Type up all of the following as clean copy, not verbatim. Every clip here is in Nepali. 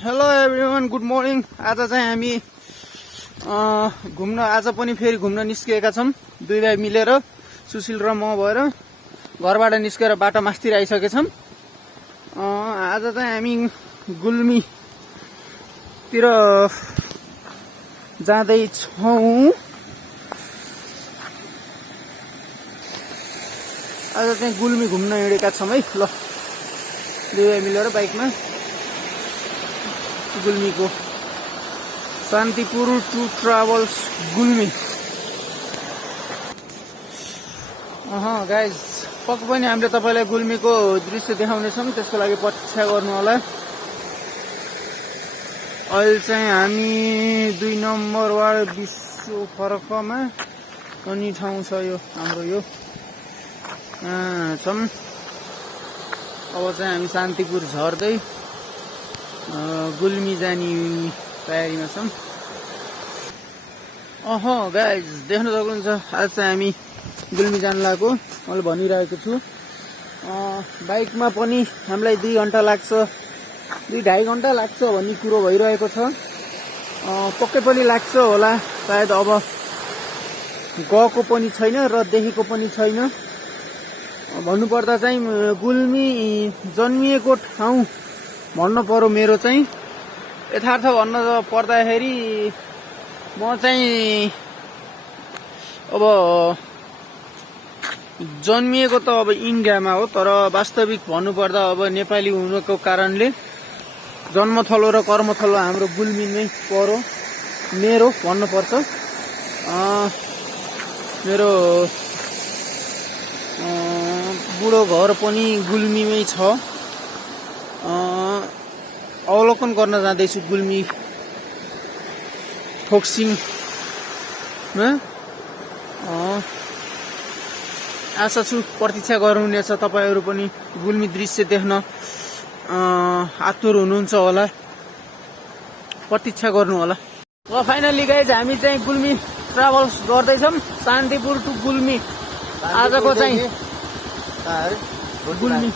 Hello everyone, good morning. आज चाहिँ हामी घुम्न आज पनि फेरि घुम्न निस्किएका छौँ। दुई भाइ मिलेर सुशील र म भएर घरबाट निस्केर बाटो मास्तिर आइसकेछौँ। आज चाहिँ हामी गुल्मीतिर जाँदैछौँ। आज चाहिँ गुल्मी घुम्न हिँडेका छौँ है। ल, दुई भाइ मिलेर बाइकमा गुल्मीको Shantipur to travels Gulmi. Guys, पक्कै पनि हामीले तपाईँलाई गुल्मीको दृश्य देखाउनेछौँ, त्यसको लागि प्रतीक्षा गर्नु होला। अहिले चाहिँ हामी 2 नम्बर वार्ड विश्व फरकमा अनि ठाउँ छ यो हाम्रो यो छौँ। अब चाहिँ हामी शान्तिपुर झर्दै गुल्मी जाने तयारीमा छौँ। गाइज, देख्न सक्नुहुन्छ आज चाहिँ हामी गुल्मी जानु लागेको मैले भनिरहेको छु। बाइकमा पनि हामीलाई 2 घन्टा लाग्छ, 2-2.5 घन्टा लाग्छ भन्ने कुरो भइरहेको छ। पक्कै पनि लाग्छ होला सायद। अब गएको पनि छैन र देखेको पनि छैन। भन्नुपर्दा चाहिँ गुल्मी जन्मिएको ठाउँ भन्नु पर्यो। मेरो चाहिँ यथार्थ भन्न पर्दाखेरि म चाहिँ अब जन्मिएको त अब इन्डियामा हो, तर वास्तविक भन्नुपर्दा अब नेपाली हुनुको कारणले जन्मथलो र कर्मथलो हाम्रो गुल्मी नै पर्यो मेरो भन्नुपर्छ। मेरो बुढो घर पनि गुल्मीमै छ। अवलोकन गर्न जाँदैछु गुल्मी फोक्सिङमा। आशा छु प्रतीक्षा गर्नुहुनेछ तपाईँहरू पनि गुल्मी दृश्य देख्न आतुर हुनुहुन्छ होला, प्रतीक्षा गर्नु होला। ल, फाइनली गाइज हामी चाहिँ गुल्मी ट्राभल्स गर्दैछौँ, शान्तिपुर टु गुल्मी। आजको चाहिँ गुल्मी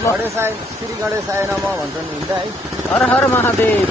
गणेशाय श्री गणेशाय नमः भन्छन् हिँड्दा है। हर हर महादेव।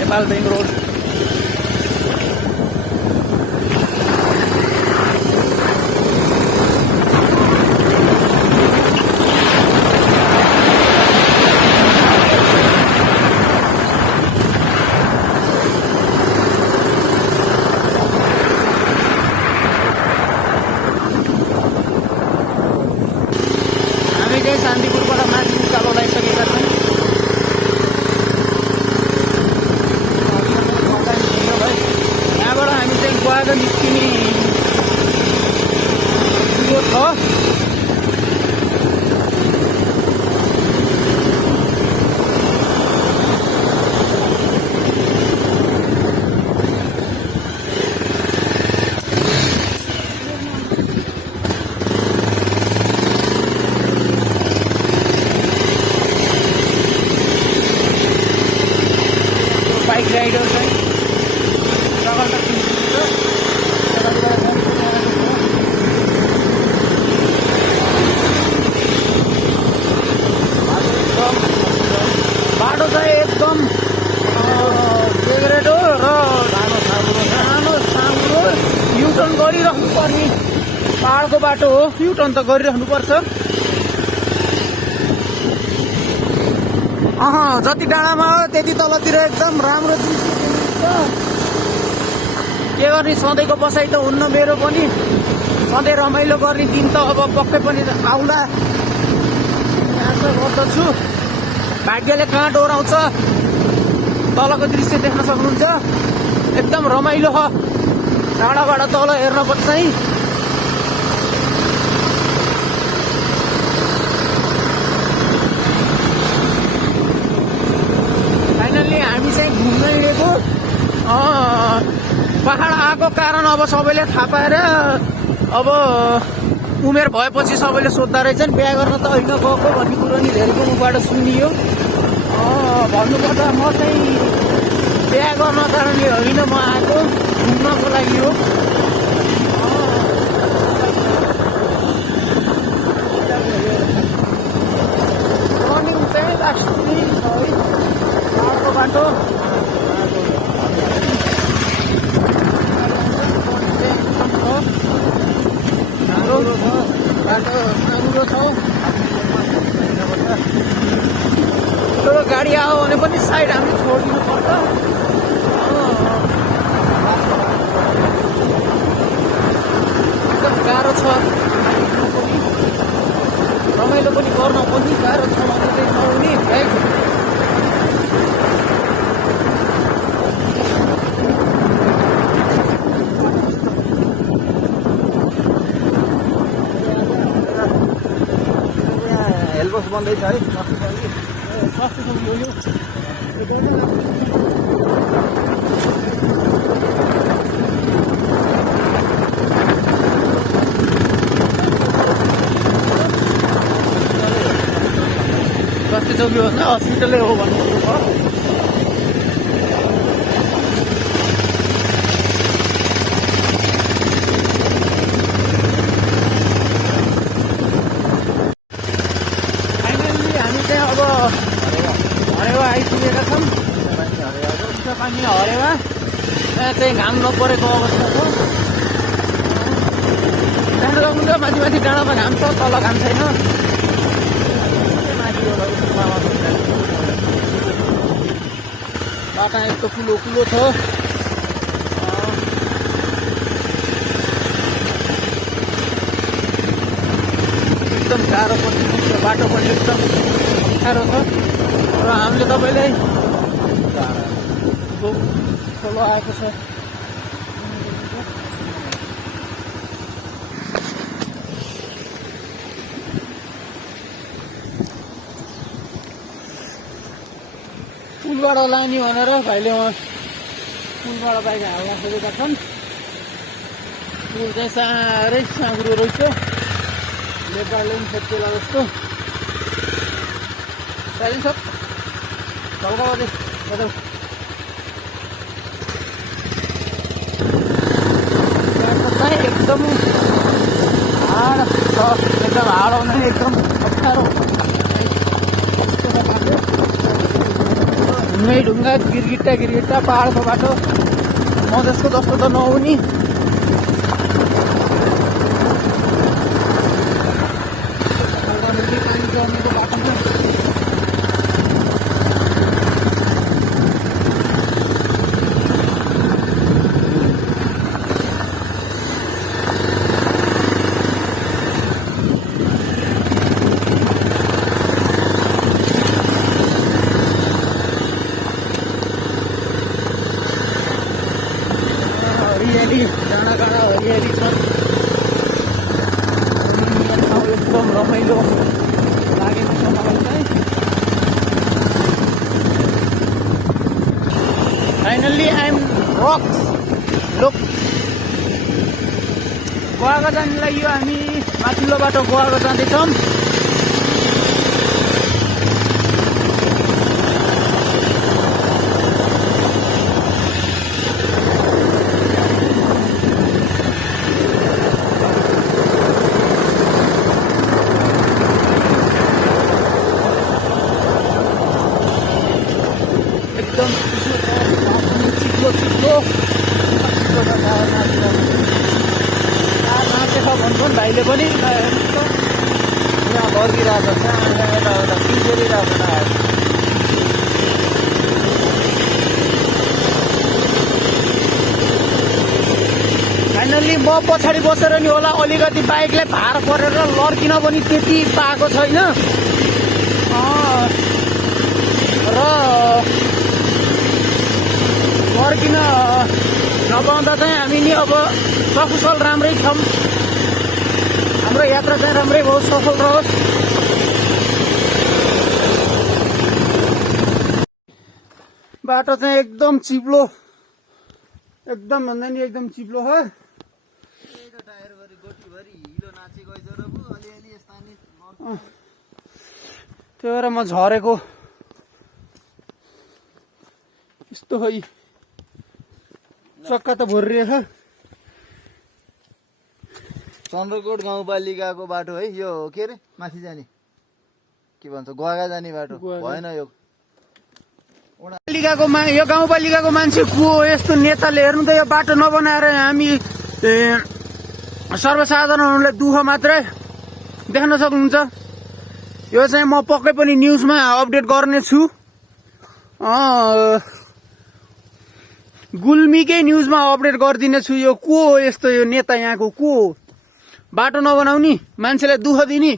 Nepal bank road. हामी चाहिँ शान्तिपुरबाट माथि उकालो लगाइसकेका छौँ। गएर निस्किने कुरो छ। बाइक राइडर चाहिँ बाटो चाहिँ एकदम डेग्रेड हो र सानो सानो युटर्न गरिराख्नु पर्ने पहाडको बाटो हो। युटर्न त गरिराख्नु पर्छ। जति डाँडामा हो त्यति तलतिर एकदम राम्रो दृश्य के गर्ने सधैँको बसाइ त हुन्न मेरो पनि। सधैँ रमाइलो गर्ने दिन त अब पक्कै पनि आउला आशा गर्दछु। भाग्यले कहाँ डोराउँछ तलको दृश्य देख्न सक्नुहुन्छ। एकदम रमाइलो छ। डाँडाबाट तल हेर्न पर्छ है। फाइनल्ली हामी चाहिँ घुम्न हिँडेको पहाड आएको कारण अब सबैले थाहा पाएर अब उमेर भएपछि सबैले सोद्धा रहेछन् बिहा गर्न त होइन गएको भन्ने कुरो नि धेरैको मुखबाट सुनियो। भन्नुपर्दा म चाहिँ बिहा गर्न कारणले होइन म आएको घुम्नको लागि हो। रनिङ चाहिँ लास्ट छ है पहाडको बाटो। बाटो राम्रो छ। ठुलो गाडी आयो भने पनि साइड हामी छोडिदिनु पर्छ। एकदम गाह्रो छ। रमाइलो पनि गर्न पनि गाह्रो छ भने चाहिँ नहुने भाइ। हेलबस बन्दैछ है। स्वास्थ्य चौकी भन्दा हस्पिटलै हो भन्नु पर्छ। हरेवा आइपुगेका छन्। पानी हरेवा यहाँ चाहिँ घाम नपरेको अवस्था छ। जानु सक्नुहुन्छ माथि माथि डाँडामा घाम छ तल घाम छैन। बाटा यस्तो कुलो कुलो छ। एकदम गाह्रो पनि बाटो पनि एकदम गाह्रो छ। र हामीले तपाईँलाई खोलो आएको छ। पुलबाट लाने भनेर भाइले उहाँ पुलबाट बाइक हाल्न खोजेका छन्। पुल चाहिँ साह्रै साँघुरो रहेछ। नेपालले पनि सकिएला जस्तो। साइलेन्स सब चौका बजे बदल एकदम हाड छ। एकदम हाड आउने एकदम अप्ठ्यारो ढुङ्गै ढुङ्गा गिरगिट्टा पहाडको बाटो मधेसको जस्तो त नहुने। पानी जमेको बाटोमा डाँडा हरियाली छ। एकदम रमाइलो लागेको छ मलाई चाहिँ। Finally I'm rocks look. गोवाको जाने लागि हामी माथिल्लो बाटो गोवाको जाँदैछौँ। एकदम चिप्लो चिप्लो नाचेछ भन्छन् भाइले पनि। यहाँ बर्किरहेको छ। यता पिन्छेरिरहेको छ। अलि म पछाडि बसेर नि होला अलिकति बाइकलाई भार परेर लड्किन पनि त्यति पाएको छैन र लड्किन नपाउँदा चाहिँ हामी नि अब सकुशल राम्रै छौँ हाम्रो यात्रा चाहिँ राम्रै भयो सफल रहोस् बाटो चाहिँ एकदम चिप्लो एकदम भन्दा नि एकदम चिप्लो हो त्यही भएर म झरेको यस्तो है चक्का त भरिरहेछ चन्द्रकोट गाउँपालिकाको बाटो है यो के अरे माथि जाने के भन्छ गुवागा जाने बाटो भएन यो यो गाउँपालिकाको मान्छे को हो यस्तो नेताले हेर्नु त यो बाटो नबनाएर हामी सर्वसाधारणहरूले दुःख मात्रै देख्न सक्नुहुन्छ यो चाहिँ म पक्कै पनि न्युजमा अपडेट गर्नेछु गुल्मीकै न्युजमा अपडेट गरिदिनेछु यो को हो यस्तो यो नेता यहाँको को हो बाटो नबनाउने मान्छेलाई दुःख दिने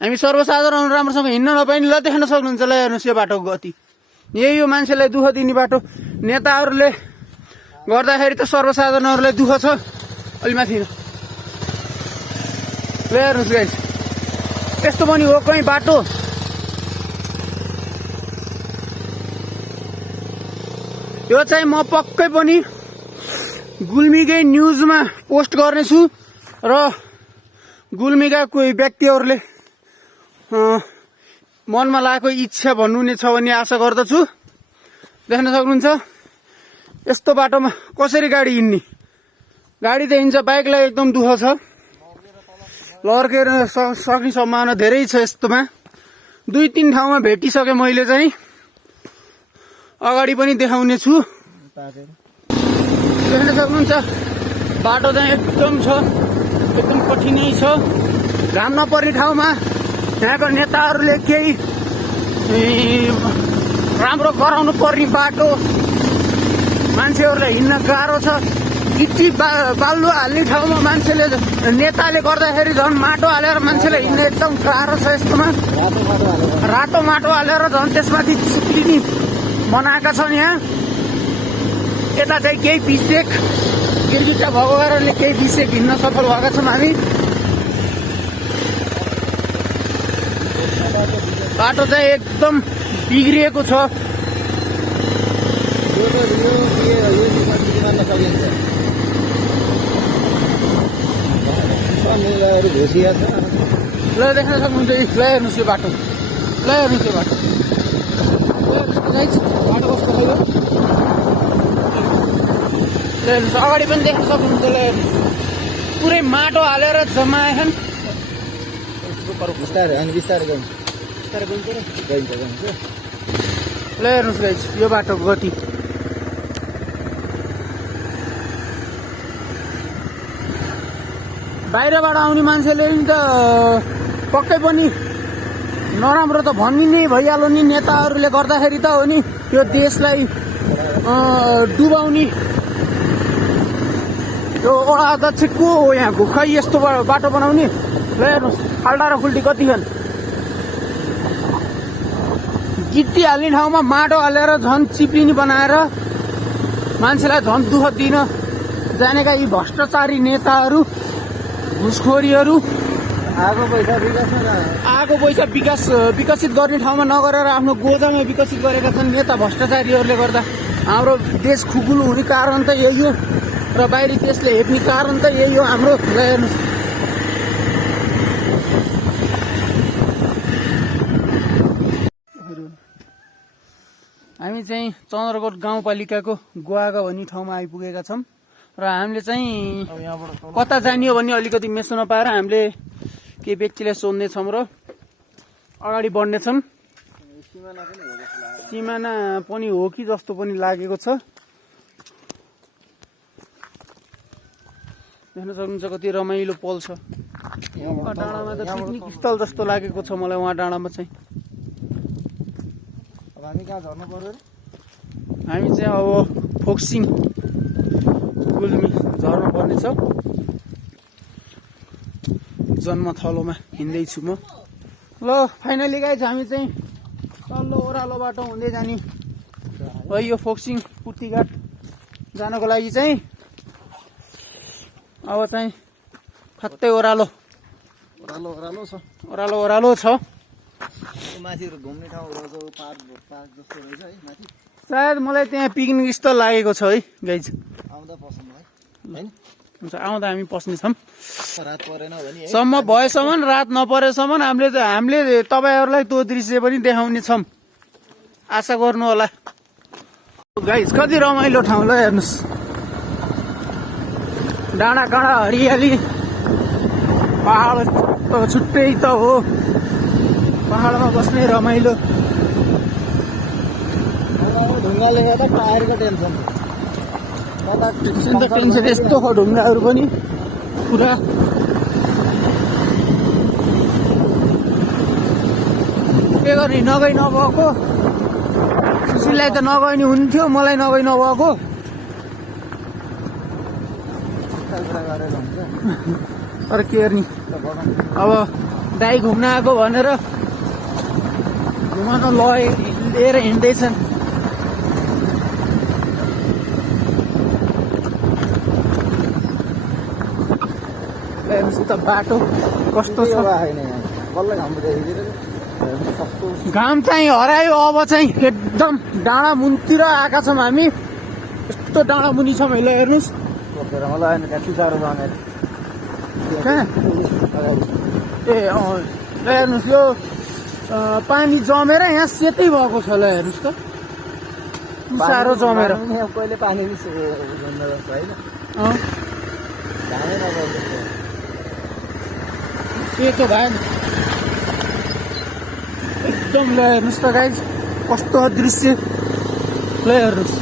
हामी सर्वसाधारण राम्रोसँग हिँड्न नपाइने ल देख्न सक्नुहुन्छ ल हेर्नुहोस् यो बाटोको गति यही हो मान्छेलाई दुःख दिने बाटो नेताहरूले गर्दाखेरि त सर्वसाधारणहरूलाई दुःख छ अलि माथि ल हेर्नुहोस् गाइस यस्तो पनि हो कहीँ बाटो यो चाहिँ म पक्कै पनि गुल्मीकै न्युजमा पोस्ट गर्नेछु र गुल्मीका कोही व्यक्तिहरूले मनमा लागेको इच्छा भन्नु नै छ भन्ने आशा गर्दछु देख्न सक्नुहुन्छ यस्तो बाटोमा कसरी गाडी हिँड्ने गाडी त हिँड्छ बाइकलाई एकदम दुःख छ लड्केर सक्ने सम्भावना धेरै छ यस्तोमा 2-3 ठाउँमा भेटिसकेँ मैले चाहिँ अगाडि पनि देखाउने छु देख्न सक्नुहुन्छ बाटो चाहिँ एकदम छ एकदम कठिनै छ घाम नपर्ने ठाउँमा यहाँको नेताहरूले केही राम्रो गराउनु पर्ने बाटो मान्छेहरूलाई हिँड्न गाह्रो छ गिटी बालु हाल्ने ठाउँमा मान्छेले नेताले गर्दाखेरि झन् माटो हालेर मान्छेलाई हिँड्न एकदम गाह्रो छ यस्तोमा रातो माटो हालेर झन् त्यसमाथि चिप्लिने बनाएका छन् यहाँ यता चाहिँ केही बिसेक गिरगिटा भएको कारणले केही बिसेक हिँड्न सफल भएका छौँ हामी बाटो चाहिँ एकदम बिग्रिएको छ ल देख्न सक्नुहुन्छ ल हेर्नुहोस् यो बाटो ल हेर्नुहोस् यो बाटो बाटो कस्तो खालको ल हेर्नुहोस् अगाडि पनि देख्न सक्नुहुन्छ ल हेर्नुहोस् पुरै माटो हालेर जमाएछन् बिस्तारै अनि बिस्तारै गाउँछ ल हेर्नुहोस् गाइस यो बाटोको गति बाहिरबाट आउने मान्छेले नि त पक्कै पनि नराम्रो त भन्ने नै भइहाल्यो नि नेताहरूले गर्दाखेरि त हो नि यो देशलाई डुबाउने यो वडा अध्यक्ष को हो यहाँको खै यस्तो बाटो बनाउने ल हेर्नुहोस् खाल्टा र खुल्टी कति छन् गिट्टी हाल्ने ठाउँमा माटो हालेर झन् चिप्लिनी बनाएर मान्छेलाई झन् दुःख दिन जानेका यी भ्रष्टाचारी नेताहरू घुसखोरीहरू आएको पैसा विकसित गर्ने ठाउँमा नगरेर आफ्नो गोजामा विकसित गरेका छन् नेता भ्रष्टाचारीहरूले गर्दा हाम्रो देश खुकुलो हुने कारण त यही हो र बाहिरी देशले हेप्ने कारण त यही हो हाम्रो हेर्नुहोस् हामी चाहिँ चन्द्रकोट गाउँपालिकाको गुवागा भन्ने ठाउँमा आइपुगेका छौँ र हामीले चाहिँ कता जाने हो भन्ने अलिकति मेसो नपाएर हामीले केही व्यक्तिलाई सोध्नेछौँ र अगाडि बढ्नेछौँ सिमाना पनि हो कि जस्तो पनि लागेको छ देख्न सक्नुहुन्छ कति रमाइलो पल छ डाँडामा त पिकनिक स्थल जस्तो लागेको छ मलाई उहाँ डाँडामा चाहिँ हामी कहाँ झर्नु पर्यो हामी चाहिँ अब फोक्सिङ गुल्मी झर्न पर्नेछ। जन्मथलोमा हिँड्दैछु म। ल फाइनली गाइज हामी चाहिँ तल्लो ओह्रालो बाटो हुँदै जाने है। यो फोक्सिङ पुत्तीघाट जानको लागि चाहिँ अब चाहिँ खत्तै ओह्रालो ओह्रालो छ। ओह्रालो छ। माथि घुम्ने ठाउँ पार्क जस्तो रहेछ है माथि। सायद मलाई त्यहाँ पिकनिक स्थल लागेको छ है गाइज। आउँदा पसन्द है होइन। हुन्छ आउँदा हामी पस्नेछौँ। रात परेन भने है। सम्म भएसम्म रात नपरेसम्म हामीले तपाईँहरूलाई त्यो दृश्य पनि देखाउने छौँ। आशा गर्नु होला। गाइज कति रमाइलो ठाउँ ल हेर्नुहोस्। डाँडा काँडा हरियाली पहाड त छुट्टै त हो। पहाडमा बस्ने रमाइलो। ढुङ्गाले गर्दा टायरको टेन्सन टेन्सन यस्तो हो ढुङ्गाहरू पनि पुरा। के गर्ने नगई नभएको। सुशीललाई त नगए नि हुन्थ्यो मलाई नगई नभएको। तर के गर्ने अब दाइ घुम्न आएको भनेर घुमाउन लिएर हिँड्दैछन्। हेर्नुहोस् त बाटो कस्तो छ। घाम चाहिँ हरायो। अब चाहिँ एकदम डाँडा मुनितिर आएका छौँ हामी। यस्तो डाँडा मुनि छौँ अहिले हेर्नुहोस्। कहाँ ए हेर्नुहोस् यो पानी जमेर यहाँ सेतै भएको छ ल हेर्नुहोस् त। साह्रो जमेर कहिले पानी सेतो भएन एकदम। ल हेर्नुहोस् त गाइज कस्तो दृश्य। ल हेर्नुहोस्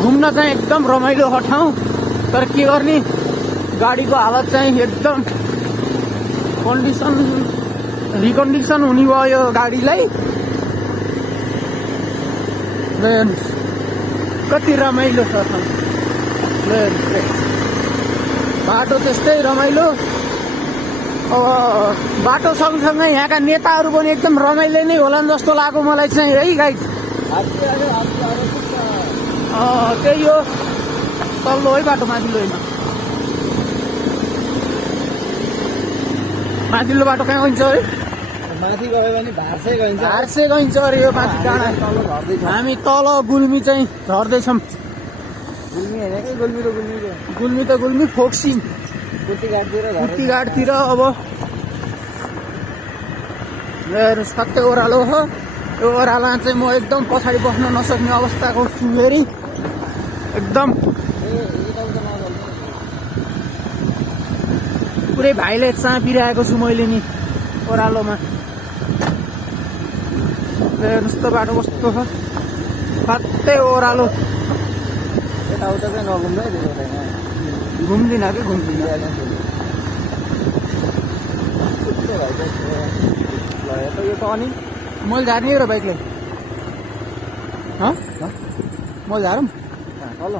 घुम्न चाहिँ एकदम रमाइलो ठाउँ। तर के गर्ने गाडीको हालत चाहिँ एकदम रिकन्डिसन हुने भयो यो गाडीलाई। ल हेर्नुहोस् कति रमाइलो छ ठाउँ। ल हेर्नुहोस् बाटो त्यस्तै रमाइलो। अब बाटो सँगसँगै यहाँका नेताहरू पनि एकदम रमाइलो नै होलान् जस्तो लाग्यो मलाई चाहिँ है गाइज। त्यही हो तल्लो है बाटो माथिल्लो होइन। माथिल्लो बाटो कहाँ गइन्छ है। माथि गयो भने भार्से गइन्छ अरे यो माथि डाँडा। हामी तल गुल्मी चाहिँ झर्दैछौँ। गुल्मी त गुल्मी फोक्सिङ पुत्तीघाटतिर। अब हेर्नुहोस् कतै ओह्रालो हो। यो ओह्रालोमा चाहिँ म एकदम पछाडि बस्न नसक्ने अवस्थाको छु फेरि एकदम। पुरै भाइले चापिरहेको छु मैले नि ओह्रालोमा। हेर्नुहोस् त बाटो कस्तो छ। कतै ओह्रालो। यताउता चाहिँ नघुम्दै घुम्दिनँ कि घुम्दिनँ। यो त अनि मैले झार्ने र बाइकलाई मैले झारौँ तल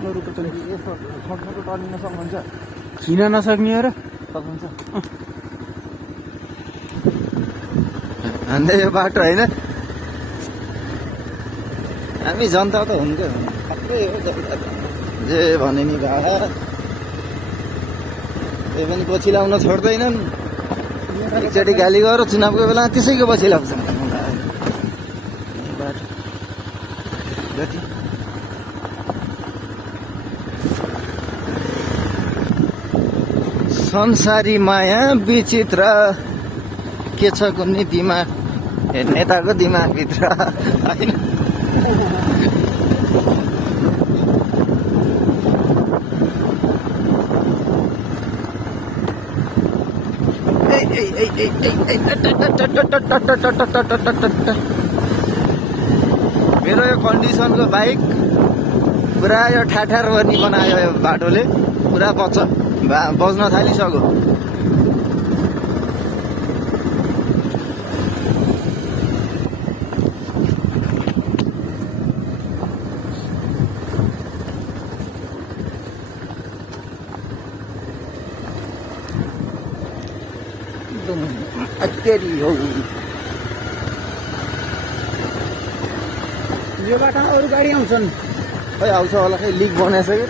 छोटो टर्निङ सक्नुहुन्छ। हिँड्न नसक्ने र सक्नुहुन्छ भन्दै यो बाटो होइन। हामी जनता त हुन्कै हो। सबै हो जनता जे भने नि भाडा त्यही पनि पछि लाउन छोड्दैनन्। एकचोटि गाली गर चुनावको बेला त्यसैको पछि लाउँछन्। बाटो जति संसारी माया विचित्र के छ कुनै दिमाग नेताको दिमागभित्र होइन। मेरो यो कन्डिसनको बाइक पुरा यो ठाठार गर्ने बनायो यो बाटोले। पुरा बज्न थालिसक्यो। अत्यारी हो यो बाटोमा अरू गाडी आउँछन् खै आउँछ होला खै लिक बनाइसक्यो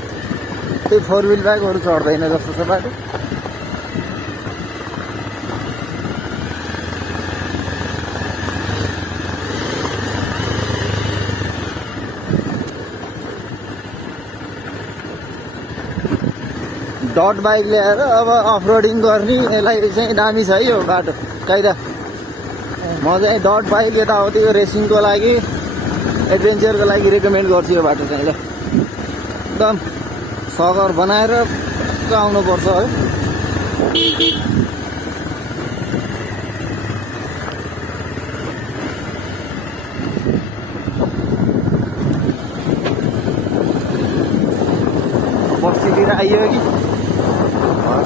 त्यही 4 व्हिल बाइकहरू चढ्दैन जस्तो छ बाटो डट बाइक ल्याएर अब अफरोडिङ गर्ने यसलाई चाहिँ दामी छ है यो बाटो काइदा म चाहिँ डट बाइक यताउति यो रेसिङको लागि एडभेन्चरको लागि रेकमेन्ड गर्छु यो बाटो चाहिँ ल एकदम सगर बनाएर आउनुपर्छ है बस्तीतिर आइयो कि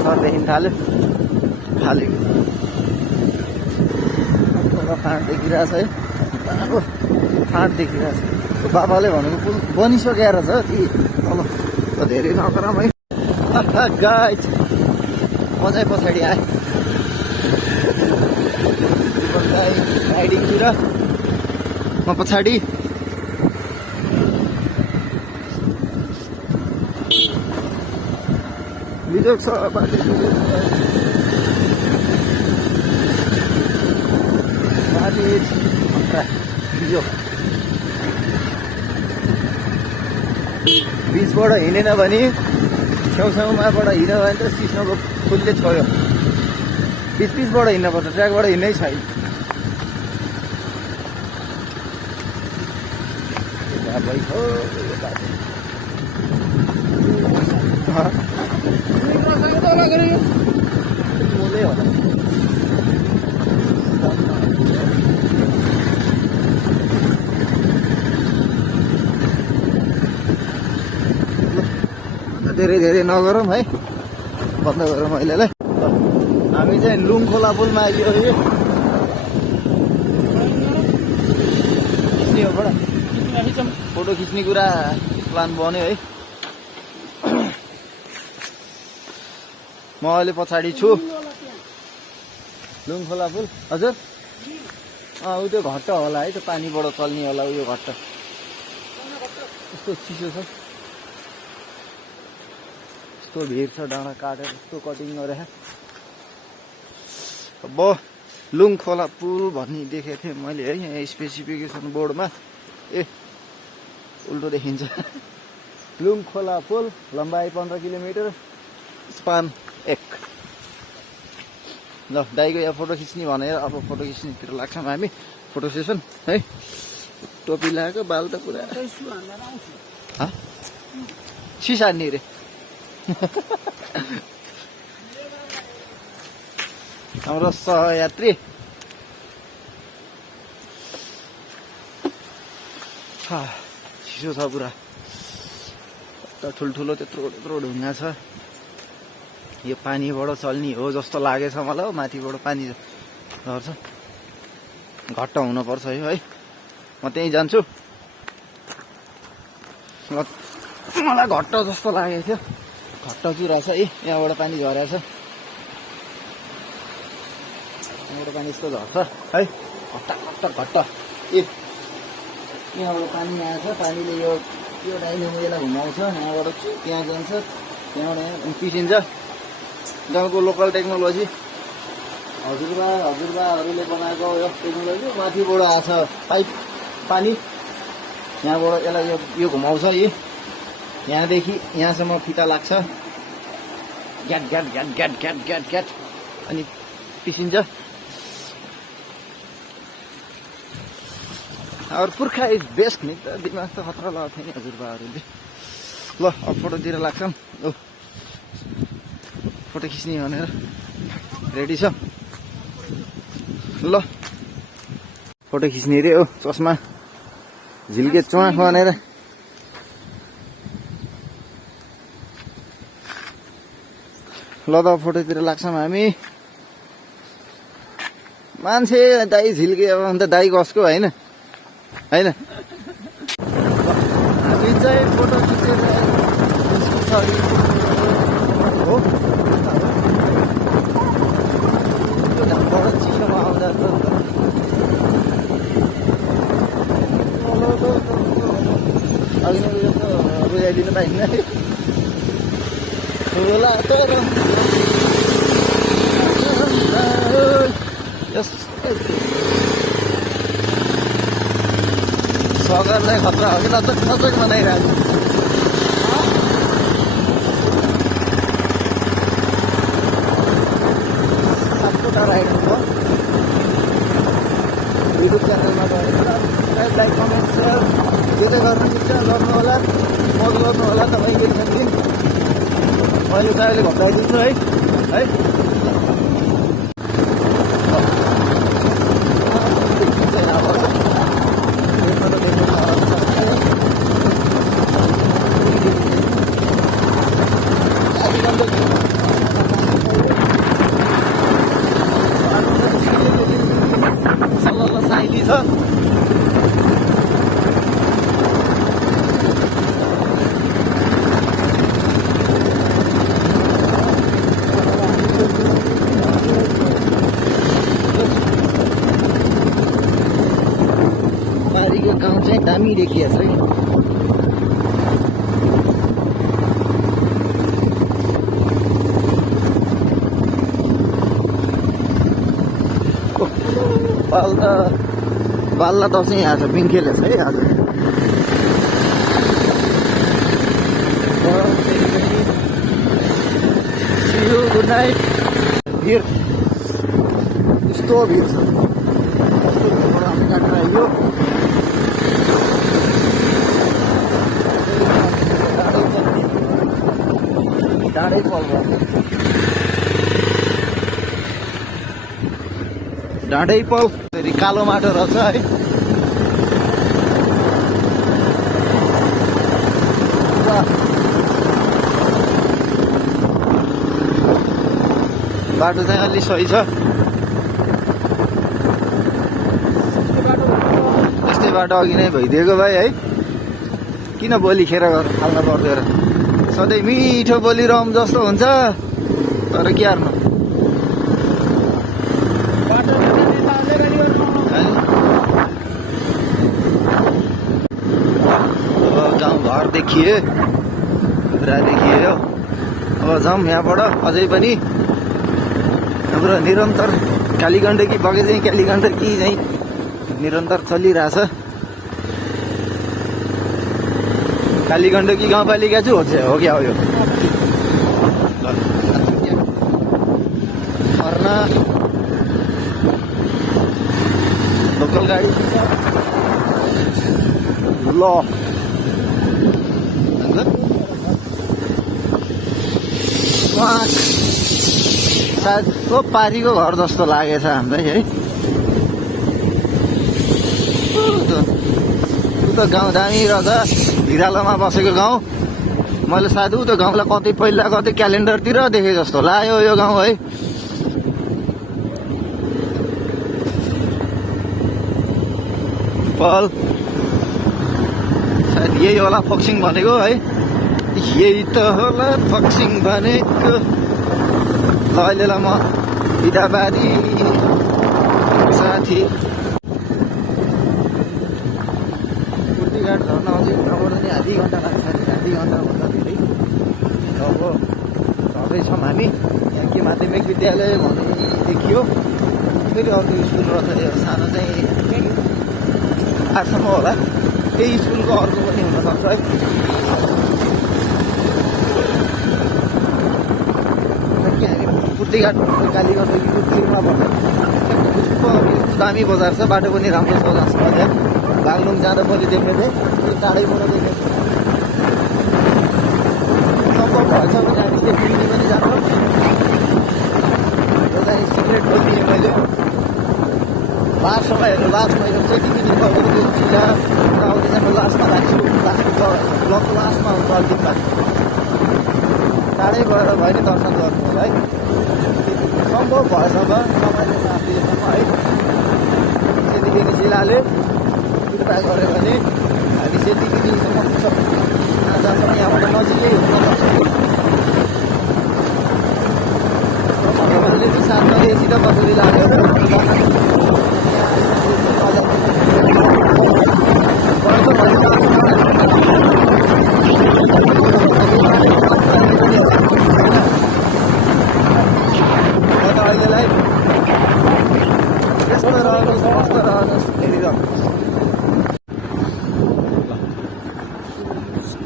सर देखिन थाल्यो फालेको फाँट देखिरहेछ है अब फाँट देखिरहेछ बाबाले भनेको पुल बनिसकेर छ ती अब धेरै नगरौँ है गाइज म चाहिँ पछाडि आएँ राइडिङतिर म पछाडि बिजोग छ बाटो बिजोग बिचबाट हिँडेन भने छेउछाउमाबाट हिँड्यो भने त सिस्नोको पुलले छोयो बिचबाट हिँड्नुपर्छ ट्र्याकबाट हिँड्नै छैन मोलै होला धेरै धेरै नगरौँ है बन्द गरौँ अहिलेलाई हामी चाहिँ लुङ खोला पुलमा आइयो खिच्ने हो बडा फोटो खिच्ने कुरा प्लान बन्यो है म अहिले पछाडि छु लुङ खोला पुल हजुर उ त्यो घट्ट होला है त्यो पानीबाट चल्ने होला उयो घट्ट यस्तो चिसो छ यस्तो भिड छ डाँडा काटेर यस्तो कटिङ गरेर अब लुङ खोला पुल भन्ने देखेको थिएँ मैले है यहाँ स्पेसिफिकेसन बोर्डमा ए उल्टो देखिन्छ लुङ खोला पुल लम्बाइ 15 किलोमिटर स्पान 1 ल दाइको यहाँ फोटो खिच्ने भनेर अब फोटो खिच्नेतिर लाग्छौँ हामी फोटो सेसन है टोपी लगाएको बाल त पुरा सिसार्ने रे हाम्रो सहयात्री चिसो छ पुरा ठुल्ठुलो त्यत्रो त्यत्रो ढुङ्गा छ यो पानीबाट चल्ने हो जस्तो लागेछ मलाई माथिबाट पानी झर्छ घट्ट हुनुपर्छ यो है म त्यहीँ जान्छु मलाई घट्ट जस्तो लागेको थियो घट्ट चुरा छ है यहाँबाट पानी झरेको छ यहाँबाट पानी यस्तो झर्छ है घट्ट ए यहाँबाट पानी आएछ पानीले यो डाइनेमोलाई घुमाउँछ यहाँबाट त्यहाँ जान्छ त्यहाँबाट यहाँ पिसिन्छ गाउँको लोकल टेक्नोलोजी हजुरबाहरूले बनाएको यो टेक्नोलोजी माथिबाट आछ पाइप पानी यहाँबाट यसलाई यो घुमाउँछ यहाँदेखि यहाँसम्म फिता लाग्छ get get get get get get get अनि पिसिन्छ और पुर्खा इज बेस्ट नि त दिमाग त खतरा लगाएको थियो नि हजुरबाहरूले ल अब फोटोतिर लाग्छौँ फोटो खिच्ने भनेर रेडी छ ल फोटो खिच्ने रे हो चस्मा झिल्के च्वाख भनेर ल त फोटोतिर लाग्छौँ हामी मान्छे दाइ झिल्के अब अन्त दाइ कसको होइन हामी चाहिँ फोटो खिचेर हो पाइन्न ठुला तोरो सगरलाई खतरा हो कि लचक लचक बनाइरहेको सातवटा राइड हो युट्युब च्यानलमा गएर लाइक कमेन्ट सेयर जे जे गर्न इच्छा गर्नु होला मौज गर्नु होला तपाईँको दिन मैले त अहिले घटाइदिन्छु है साइली छ बारीको गाउँ चाहिँ दामी देखिया छ है बाल्ला दसैँ आज पिङ्खेलेछ है आज गुड नाइट भिड यस्तो भिड छ काटेर आइयो डाँडै पल डाँडै पल फेरि कालो माटो रहेछ है बाटो चाहिँ अलि सही छ यस्तै बाटो अघि नै भइदिएको भाइ है किन बोली खेर हाल्न पर्दैन र सधैँ मिठो बोलिरहँ जस्तो हुन्छ तर के हार्नु घर देखिए पुरा देखियो अब जाउँ यहाँबाट अझै पनि हाम्रो निरन्तर कालीगण्डकी बगैँचा कालीगण्डकी चाहिँ निरन्तर चलिरहेछ कालीगण्डकी गाउँपालिका चाहिँ हो क्या हो यो अर्ना लोकल गाडी ल सायद पारीको घर जस्तो लागेछ हामीलाई है ऊ त गाउँ दामी रहेछ भिरालोमा बसेको गाउँ मैले सायद ऊ त गाउँलाई कतै पहिला कतै क्यालेन्डरतिर देखेँ जस्तो लाग्यो यो गाउँ है पल सायद यही होला फक्सिङ भनेको है यही त होला फक्सिङ भनेको ल अहिलेलाई म बिदाबारी साथी कुर्तीघाट झर्न अझै यहाँबाट नि आधी घन्टा लाग्छ आधी घन्टाभन्दा धेरै अब झर्दैछौँ हामी यहाँ के माध्यमिक विद्यालय भन्ने देखियो फेरि अर्को स्कुल रहेछ सानो चाहिँ 8सम्म होला त्यही स्कुलको अर्को पनि हुनसक्छ है कुर्तीघाट कालीगण्डकी कुर्तीमा पर्छ दामी बजार छ बाटो पनि राम्रो छ बजार बागलुङ जाँदा मैले देख्ने थिएँ त्यो टाढैबाट देखेँ सम्भव भएछ भने हामी त्यो पिकनिक पनि जान्छौँ एउटा सिक्रेट खोलिदिएँ मैले लास्टमा हेर्नु लास्टमा यो सेकेन्ड पिकनिक भएको त्यो सिधा आउँदै चाहिँ म लास्टमा लाग्छु लास्टको ब्लकको लास्टमा हुन्छ अन्तिममा टाढै गएर भयो नि दर्शन गर्नु है सम्भव भएछ तपाईँले साथ दिएसम्म है सेतीदेखि जिल्लाले कृपा गऱ्यो भने हामी सेतीदेखिसम्म पुग्छौँ जहाँसम्म यहाँबाट नजिकै हुन सक्छ साथमा एसी त कसरी लाग्यो रहनुहोस् मस्त रहनुहोस् हेरिरहनु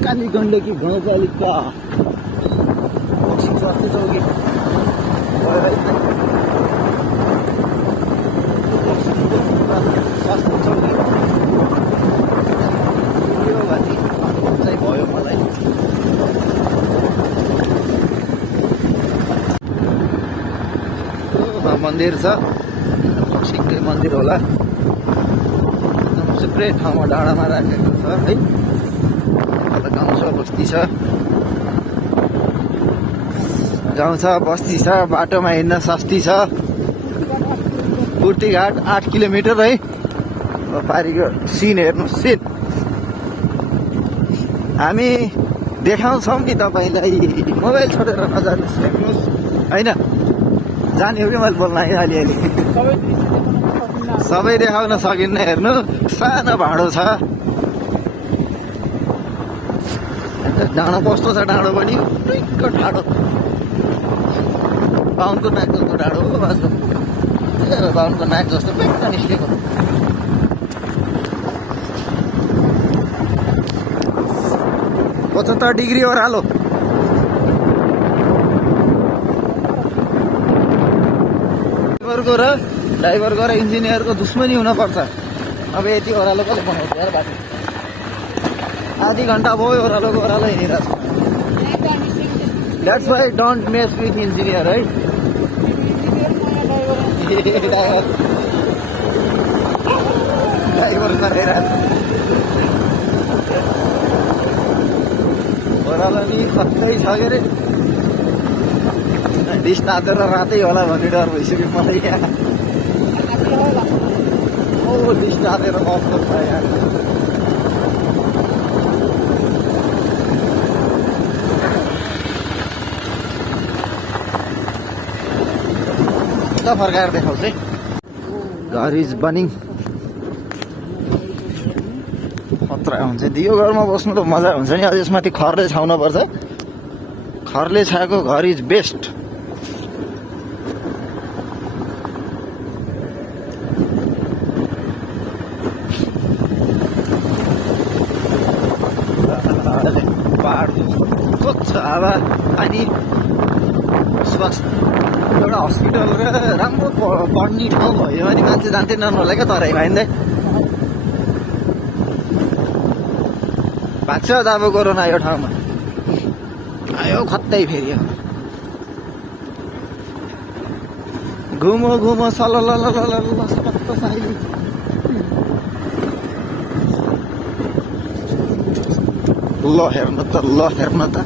काली गण्डकी गाउँपालिका बक्सिङ स्वास्थ्य चौकी स्वास्थ्य चौकी यो भने चाहिँ भयो मलाई मन्दिर छ बक्सिङकै मन्दिर होला एकदम सेपरेट ठाउँमा डाँडामा राखेको छ है गाउँ छ बस्ती छ गाउँ छ बस्ती छ बाटोमा हिँड्न सस्ती छ पूर्तिघाट 8 किलोमिटर है पारीको सिन हेर्नु सिन हामी देखाउँछौँ नि तपाईँलाई मोबाइल छोडेर नजानुहोस् हेर्नुहोस् होइन जाने हो कि मैले बोल्न आएँ अलिअलि सबै देखाउन सकिन्न हेर्नु सानो भाँडो छ डाँडो कस्तो छ डाँडो पनि टुइक्क ठाडो बाहुनको नाक जस्तो डाँडो हो वास्तव बाहुनको नाक जस्तो पेक्क निस्केको 75 डिग्री ओह्रालो ड्राइभरको र इन्जिनियरको दुश्मनी हुनपर्छ अब यति ओह्रालो कसले बनाउँछ यार बाटो आधी घन्टा भयो ओह्रालो हिँडिरहेको छ that's why don't mess with engineer है ड्राइभर नरहेको ओह्रालो नि कतै छ के अरे डिस नाचेर रातै होला भन्ने डर भइसक्यो मलाई यहाँ डिस नाचेर अफ छ यहाँ फर्काएर देखाउँछ है घर इज बनिङ खतरा हुन्छ यो घरमा बस्नु त मजा हुन्छ नि अझ यसमाथि खरले छाउन पर्छ खरले छाएको घर इज बेस्ट पहाड स्वच्छ हावा पानी स्वास्थ्य एउटा हस्पिटल र राम्रो पढ्ने ठाउँ भयो भने मान्छे जान्थ्यो नहोला क्या तराई भाइँदै भाग्छ अब कोरोना यो ठाउँमा आयो खत्तै फेरि घुमो घुमो सल ल हेर्नु त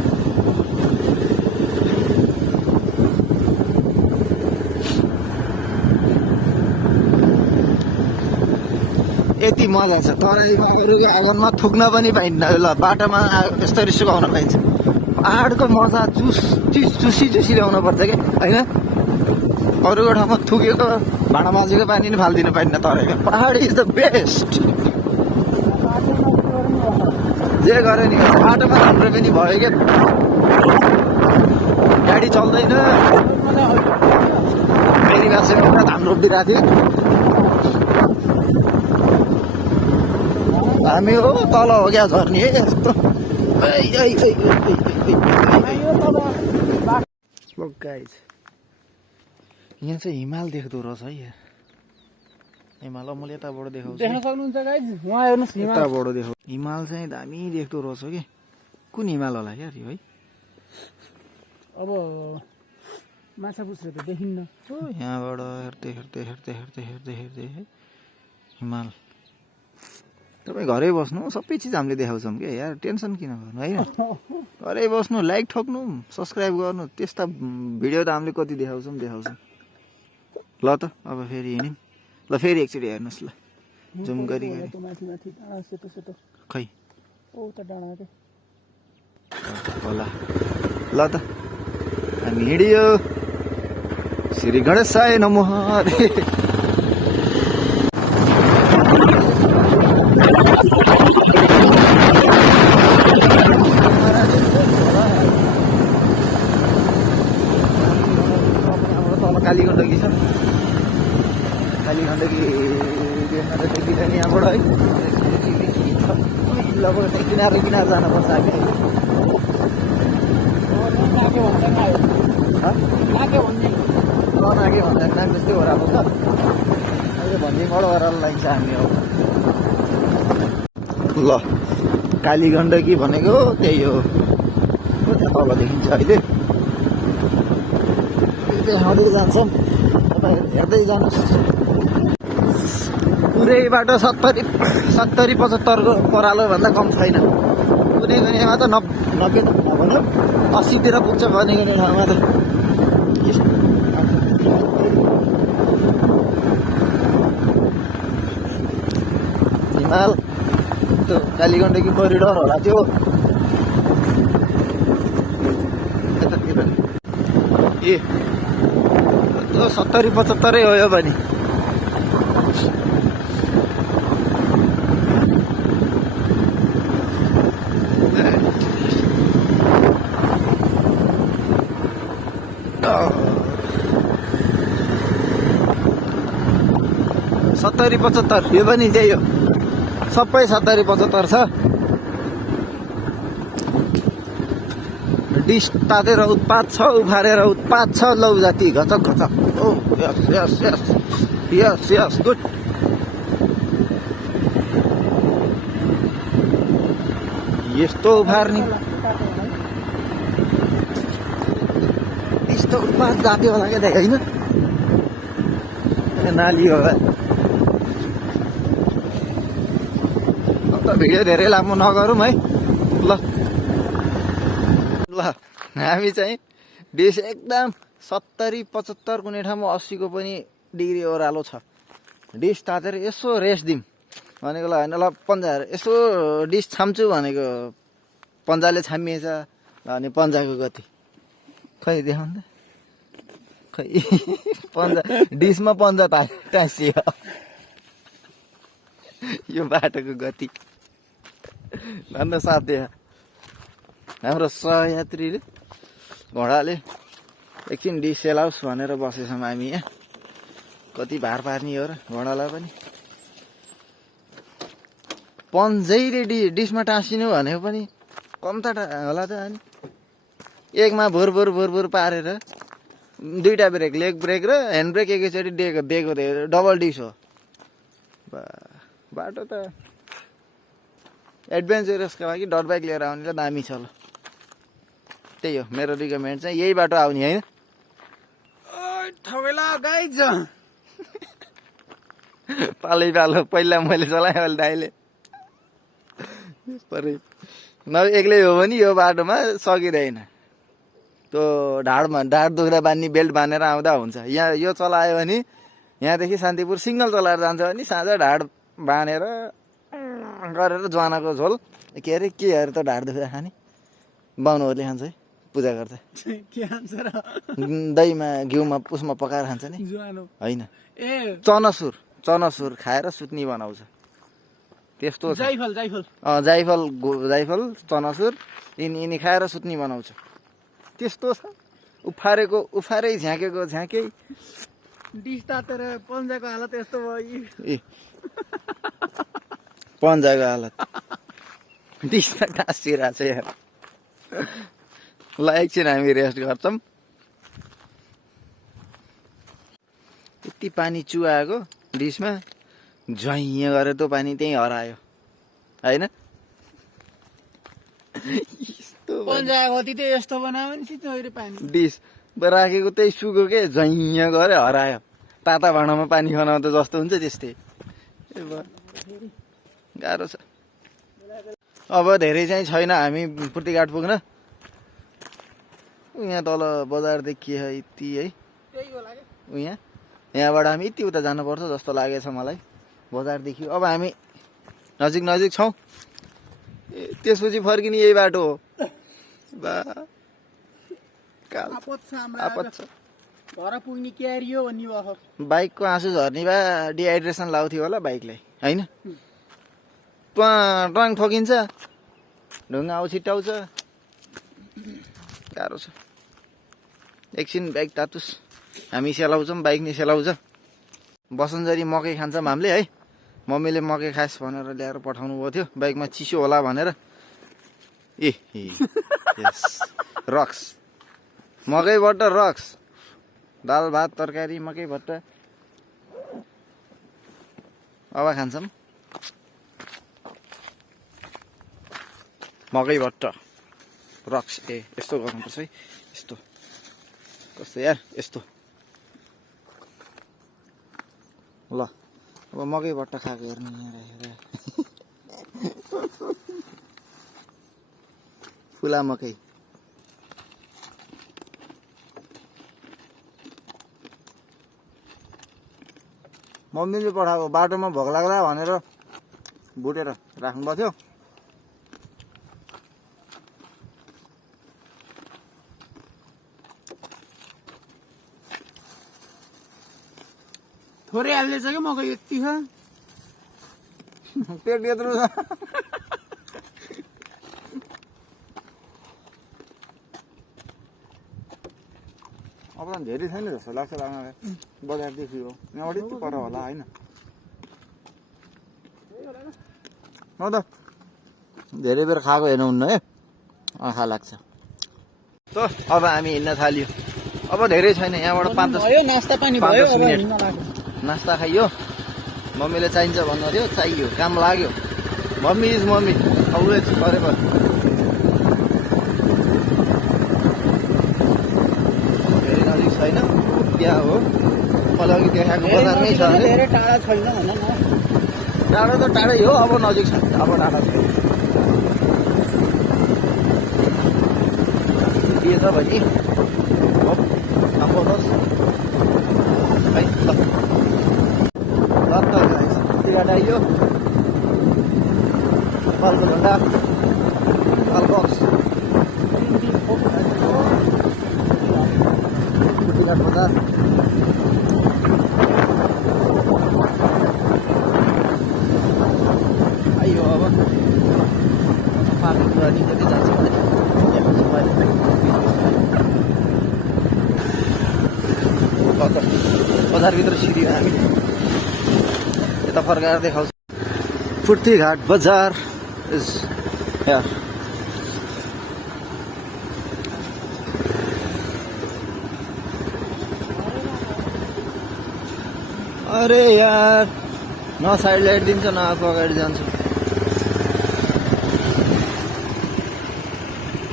यति मजा छ तराई बागरुको आँगनमा थुक्न पनि पाइन्न ल बाटोमा यस्तरी सुकाउन पाइन्छ पहाडको मजा चुसी ल्याउनु पर्छ कि होइन अरूको ठाउँमा थुकेको भाँडा माझेको पानी नि फालिदिनु पाइन्न तराईको पहाड इज द बेस्ट जे गरे नि बाटोमा हाम्रो पनि भयो क्या गाडी चल्दैन फेरि बासेको धान रोपिदिरहेको थियो हामी हो तल हो क्या झर्ने यस्तो गाइज यहाँ चाहिँ हिमाल देख्दो रहेछ है यार हिमाल मैले यताबाट देखाउँछु देख्न सक्नुहुन्छ गाइज उहाँ हेर्नुहोस् यताबाट देखाउ हिमाल चाहिँ दामी देख्दो रहेछ कि कुन हिमाल होला यार यो है अब माछा पुछ्रे त देखिन्न यहाँबाट हेर्दै हिमाल तपाईँ घरै बस्नु सबै चिज हामीले देखाउँछौँ क्या यार टेन्सन किन गर्नु होइन घरै बस्नु लाइक ठोक्नु सब्सक्राइब गर्नु त्यस्ता भिडियो त हामीले कति देखाउँछौँ ल त अब फेरि हिँड्यौँ ल फेरि एकचोटि हेर्नुहोस् ल जुम गरी खै होला ल त हामी हिँडियो श्री गणेशाय नमः काली गण्डकी छ काली काली गण्डकी देख्न त देखिँदैन यहाँबाट है लगभग किनार किनार जानुपर्छ हामी नाके भन्दा नाक जस्तै ओह्रालो छ अहिले भन्जीबाट ओह्रालो लाग्छ हामी अब ल काली गण्डकी भनेको त्यही हो तल देखिन्छ अहिले देखाउँदै जान्छौँ तपाईँहरू हेर्दै जानुहोस् पुरै बाटो 70-75 परालो भन्दा कम छैन कुनै कुनै ठाउँमा त 90 त नभन्यो 80 तिर पुग्छ भने कुनै ठाउँमा त हिमाल त्यो काली गण्डकी कोरिडोर होला त्यो ए त्यो 70-75 हो यो पनि सत्तरी 75 यो पनि त्यही हो सबै 70-75 छ डिस तातेर उत्पात छ उफारेर उत्पात छ लौ जाति घचक घचक ओ यस यस यस यस यस गुड यस्तो उफार्ने यस्तो उत्पात जाति होला क्या दाइ होइन नाली होला भिडियो धेरै लामो नगरौँ है ल ल हामी चाहिँ डिस एकदम 70-75 कुनै ठाउँमा 80 को पनि डिग्री ओह्रालो छ डिस तातेर यसो रेस्ट दिउँ भनेको ल होइन ल पन्जाहरू यसो डिस छाम्छु भनेको पन्जाले छामिएछ अनि पन्जाको गति खै देखाउनु त खै पन्जा डिसमा पन्जा टाँसियो यो बाटोको गति भन्न साध्य हाम्रो सहयात्रीले घोडाले एकछिन डिस सेलाओस् भनेर बसेछौँ हामी यहाँ कति भार पार्ने हो र घोडालाई पनि पन्जैले डिसमा टाँसिनु भनेको पनि कम त होला त अनि एकमा भुर पारेर दुईटा ब्रेक लेग ब्रेक र ह्यान्ड ब्रेक एकैचोटि दिएको डबल डिस हो बाटो त एडभेन्चरसका लागि डट बाइक लिएर आउनेलाई दामी छ ल त्यही हो मेरो रिकमेन्ड चाहिँ यही बाटो आउने होइन पालै पालो पहिला मैले चलाएँ अहिले दाइले एक्लै हो भने यो बाटोमा सकिँदैन त्यो ढाड दुख्दा बान्ने बेल्ट बाँधेर आउँदा हुन्छ यहाँ यो चलायो भने यहाँदेखि शान्तिपुर सिग्नल चलाएर जान्छ भने साँझ ढाड बाँधेर गरेर ज्वानाको झोल के अरे त ढाड दुख्दा खाने बाहुनहरूले खान्छ है पूजा गर्छ दहीमा घिउमा उसमा पकाएर खान्छ नि होइन चनसुर खाएर सुत्नी बनाउँछ त्यस्तो जाइफल चनसुर यिनी खाएर सुत्नी बनाउँछ त्यस्तो छ उफारै झ्याकै डिस तातेर पन्जाको हालत यस्तो भयो पन्जाको हालत डिसमा टाँसिरहेको छ यार ल एकछिन हामी रेस्ट गर्छौँ यति पानी चुहाएको डिसमा झैँ गरेर त्यो पानी त्यहीँ हरायो होइन यस्तो बनायो पानी डिस राखेको त्यही सुको के झैँ गरे हरायो ताता भाँडामा पानी खनाउँदा जस्तो हुन्छ त्यस्तै गाह्रो छ अब धेरै चाहिँ छैन हामी पूर्तिघाट पुग्न यहाँ तल बजार देखिए है यति है यहाँबाट हामी यति उता जानुपर्छ जस्तो लागेछ मलाई बजारदेखि अब हामी नजिक छौँ त्यसपछि फर्किने यही बाटो हो घर पुग्ने क्यारियो भन्ने भयो बाइकको आँसु झर्ने भए डिहाइड्रेसन लाउँथ्यो होला बाइकलाई होइन ट्वाङ ठोकिन्छ ढुङ्गा आउ छिट्याउँछ गाह्रो छ एकछिन बाइक तातुस् हामी सेलाउँछौँ बाइक नि सेलाउँछ बसन्जरी मकै खान्छौँ हामीले है। मम्मीले मकै खास भनेर ल्याएर पठाउनु भएको थियो, बाइकमा चिसो होला भनेर। यस रक्स, मकैबाट रक्स, दाल भात तरकारी मकैबाट। अब खान्छौँ मकैबाट रक्स। यस्तो गर्नुपर्छ है, यस्तो कस्तो यार, यस्तो ल। अब मकैबाट खाएको हेर्नु यहाँ राखेर फुला मकै। मम्मीले पठाएको, बाटोमा भोक लाग्ला भनेर भुटेर राख्नुभएको थियो। थोरै हाल्दैछ क्या मकै, यति छ पेट यत्रो छ। अब त धेरै छैन जस्तो लाग्छ लाग्नलाई, बजारदेखि हो यहाँबाट यति पर होला होइन। हो त धेरै बेर खाएको हेर्नुहुन्न है, आँखा लाग्छ। त अब हामी हिँड्न थाल्यो, अब धेरै छैन यहाँबाट 5-10 नास्ता पानी 5-10 मिनट नास्ता खाइयो। मम्मीले चाहिन्छ भन्नु थियो, चाहियो, काम लाग्यो। Mummy is mummy always forever. धेरै नजिक छैन, त्यहाँ हो मलाई अघि देखाएको बजारमै छ अरे। धेरै टाढा छैन भन न। टाढो त टाढै हो, अब नजिक छ, अब टाढा छैन। के छ भने आउँनुहोस् है त। आइयो पाल्को ढुङ्गा पाल्बक्स कुटीघाट बजार। आइयो अब पार्किङ गर्ने कति जान्छ बजारभित्र छिर्यो हामी। यता फर्काएर देखाउँछ फुर्तीघाट बजार इज हियर। अरे यार न साइड लाइट दिन्छ न आफू अगाडि जान्छ।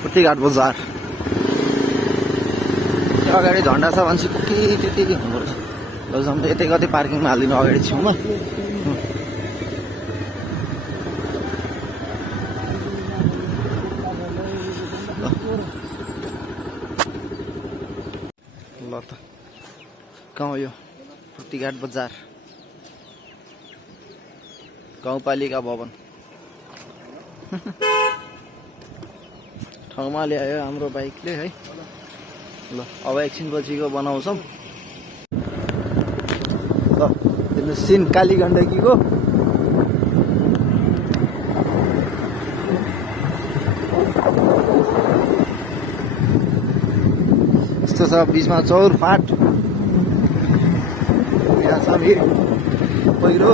फुर्तीघाट बजार अगाडि झन्डा छ भनेपछि के त्यति हुनुपर्छ। लजाउँ त यतै कतै पार्किङमा हालिदिनु अगाडि छेउमा। ल त कहाँ हो यो फुर्तीघाट बजार, गाउँपालिका भवन। ठाउँमा ल्यायो हाम्रो बाइकले है। ल अब एकछिनपछिको बनाउँछौँ। ल हेर्नु सिन काली गण्डकीको। यस्तो छ बिचमा चौरफाट, यहाँ छ पहिरो।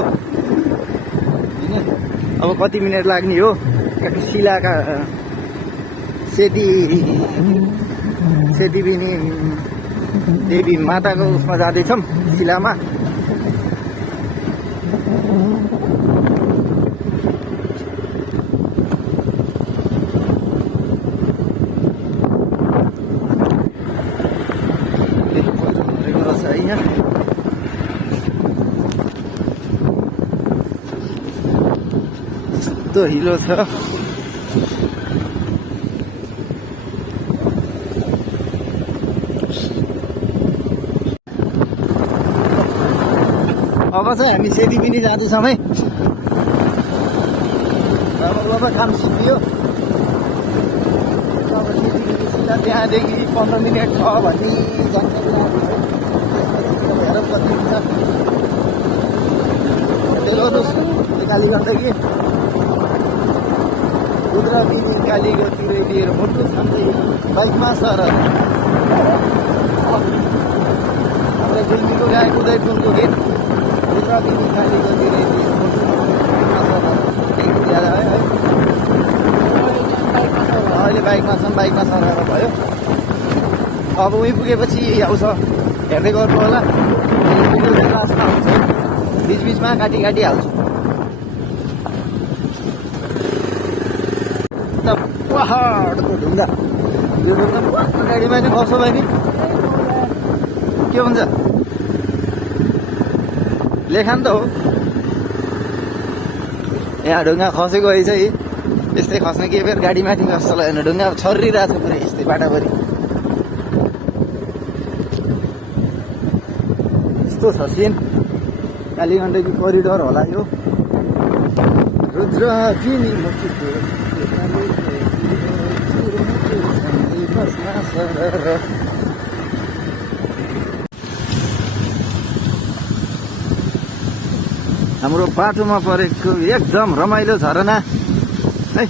अब कति मिनट लाग्ने हो, शिलाका सेतीबिनी देवी माताको उसमा जाँदैछौँ, शिलामा। यस्तो हिलो छ। अब चाहिँ हामी सेतीबिनी जाँदैछौँ है। अब काम सिकियो। अब सेतीबिनी सिधा त्यहाँदेखि 15 मिनट छ भन्ने जानकारी हेर कति हुन्छ। काली गण्डकी रुद्रगिरी काली गण्डकी लिएर मोटो छान्दै बाइकमा सर हाम्रो गुल्मीको गाई उदयपुरको गीत। रुद्र तिमी खालीको धेरै ज्यादा है अहिले बाइकमा छौँ, बाइकमा सरेर भयो। अब उहीँ पुगेपछि आउँछ, हेर्दै गर्नु होला। रास्ता हुन्छ, बिचबिचमा काटी हाल्छु। पहाडको ढुङ्गा, यो ढुङ्गा गाडीमा नि खस्यो भने के हुन्छ? लेखान त हो। यहाँ ढुङ्गा खसेको है चाहिँ यस्तै खस्ने के फेरि गाडी माथि खस्छ होइन, ढुङ्गा छरिरहेको छ पुरै यस्तै बाटाभरि। यस्तो छ सिन। कालीगण्डकी करिडोर होला यो। रुद्र तिमी हाम्रो बाटोमा परेको एकदम रमाइलो झरना है।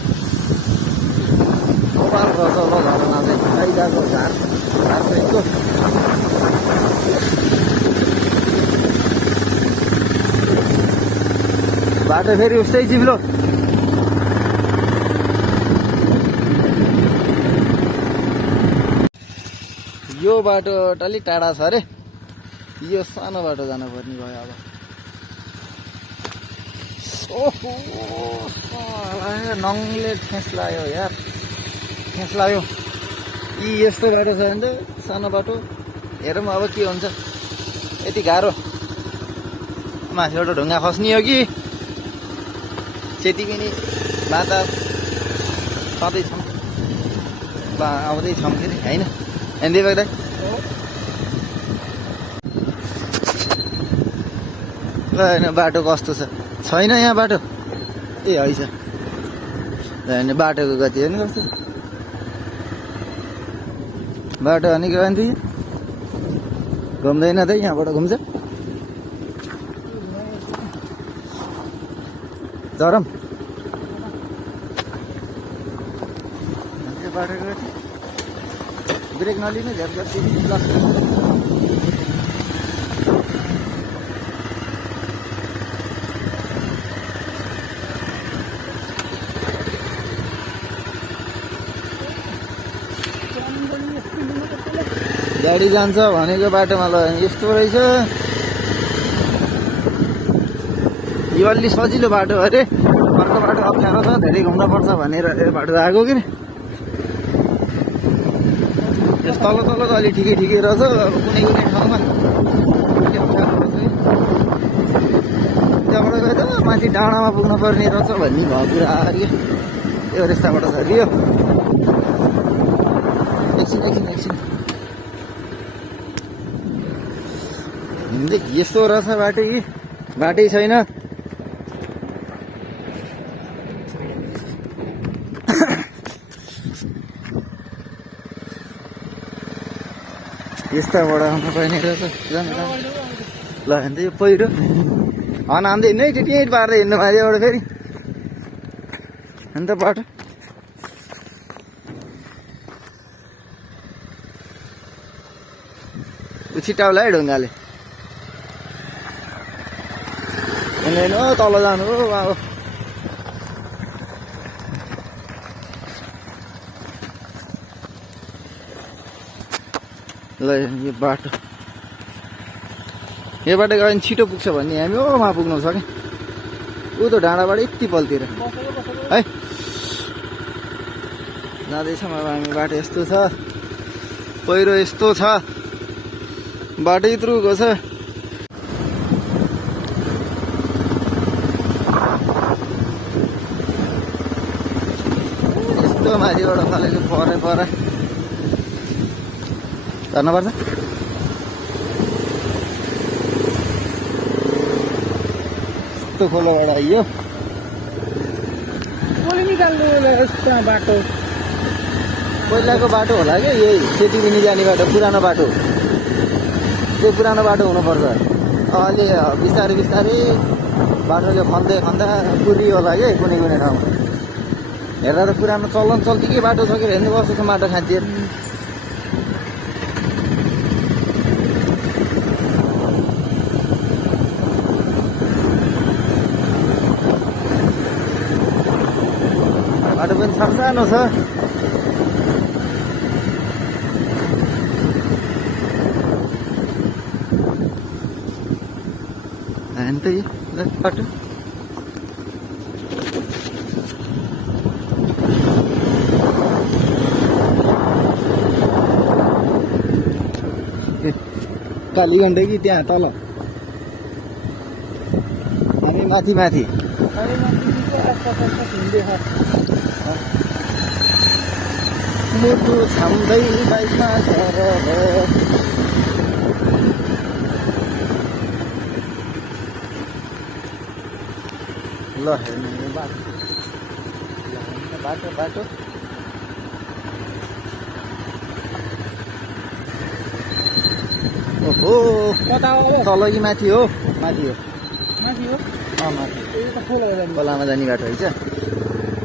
कपाल रचलो झरना चाहिँ फाइदाको झारसहितको। बाटो फेरि उस्तै चिप्लो। यो बाटो अलिक टाढा छ अरे, यो सानो बाटो जानुपर्ने भयो अब। ओहो नङले ठेस लाग्यो यार, ठेस लाग्यो। यी यस्तो बाटो छ भने त सानो बाटो हेरौँ अब के हुन्छ। यति गाह्रो माथिबाट ढुङ्गा खस्ने हो कि सेती पनि बाटा पाउँदैछौँ आउँदैछौँ के अरे होइन हिँड्दै बग्दा। ल होइन बाटो कस्तो छ? छैन यहाँ बाटो। ए हैछ होइन, बाटोको गति हेर्नु कस्तो बाटो अनि के भन्थ्यो? घुम्दैन त यहाँबाट घुम्छ झरम बाटोको गति। ब्रेक नलिनु झ्याप गाडी जान्छ भनेको बाटोमा ल यस्तो रहेछ। यो अलि सजिलो बाटो अरे, अर्को बाटो अप्ठ्यारो छ, धेरै घुम्नुपर्छ भनेर यो बाटो आएको कि यस तल त अलि ठिकै रहेछ। अब कुनै ठाउँमा त्यहाँबाट गएर माथि डाँडामा पुग्नु पर्ने रहेछ भन्ने भयो कुरा अरे। यो रस्ताबाट छ अरे यो। एकछिन हिँड्दै यस्तो रहेछ बाटो कि बाटै छैन। यस्ताबाट आउनु पर्ने रहेछ। ल अन्त यो पहिरो हान्दै हिँड्नु है, त्यहीँ पारेर हिँड्नु माथिबाट फेरि अन्त बाटो छिटाउला है ढुङ्गाले। हिँड्दैन हो तल जानु हो अब। ल यो बाटो गयो भने छिटो पुग्छ भन्ने हामी ओमा पुग्नु सक्यो। ऊ त डाँडाबाट यति पलतिर है जाँदैछौँ। अब हामी बाटो यस्तो छ, पहिरो यस्तो छ, बाटो यत्रुको छ। यस्तो माथिबाट फलेको पर झर्नुपर्छ। यस्तो खोलोबाट आइयो बाटो पहिलाको बाटो होला क्या, यही सेती पनि जाने बाटो पुरानो बाटो। त्यो पुरानो बाटो हुनुपर्छ। अहिले बिस्तारै बाटोले खन्दा पुरी होला क्या कुनै ठाउँमा। हेर्दा त पुरानो चल्न चल्तीकै बाटो छ कि हेर्नु कस्तो छ माटो खाँचिएर। पनि सानो छ। अन्त यो बाटो काली गण्डकी त्यहाँ तल हामी माथि माथि मुटु छाम्दै बाइकमा झर ल हेर्नु यो बाटो बाटो बाटो ओहो कता हो तल कि माथि हो माथि हो माथि हो माथि यो त खोला हो खोलामा जाने बाटो है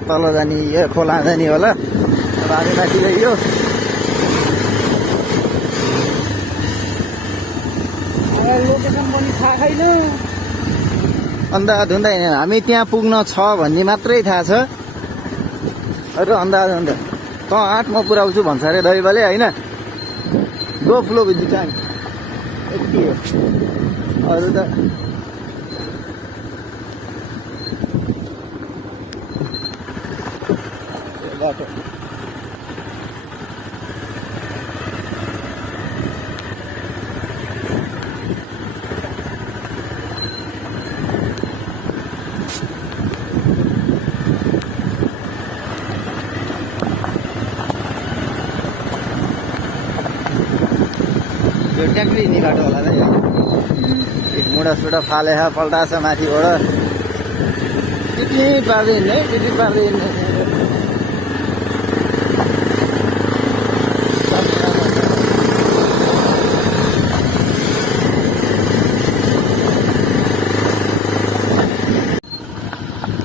तल जाने यो खोला जाने होला अब हामी माथि ल्याइयो लोकेसन पनि थाहा छैन अन्दाज हुँदैन हामी त्यहाँ पुग्न छ भन्ने मात्रै थाहा छ अरू अन्दाज हुँदैन त 8 म पुऱ्याउँछु भन्छ अरे दैवले होइन go flow with the time यति हो अरू त बाटो यो ट्याक्री हिँड्ने बाटो होला नि मुढासुडा फाले पल्टा छ माथिबाट टिप्ली पार्दै हिँड्ने टिप्ली पार्दै हिँड्ने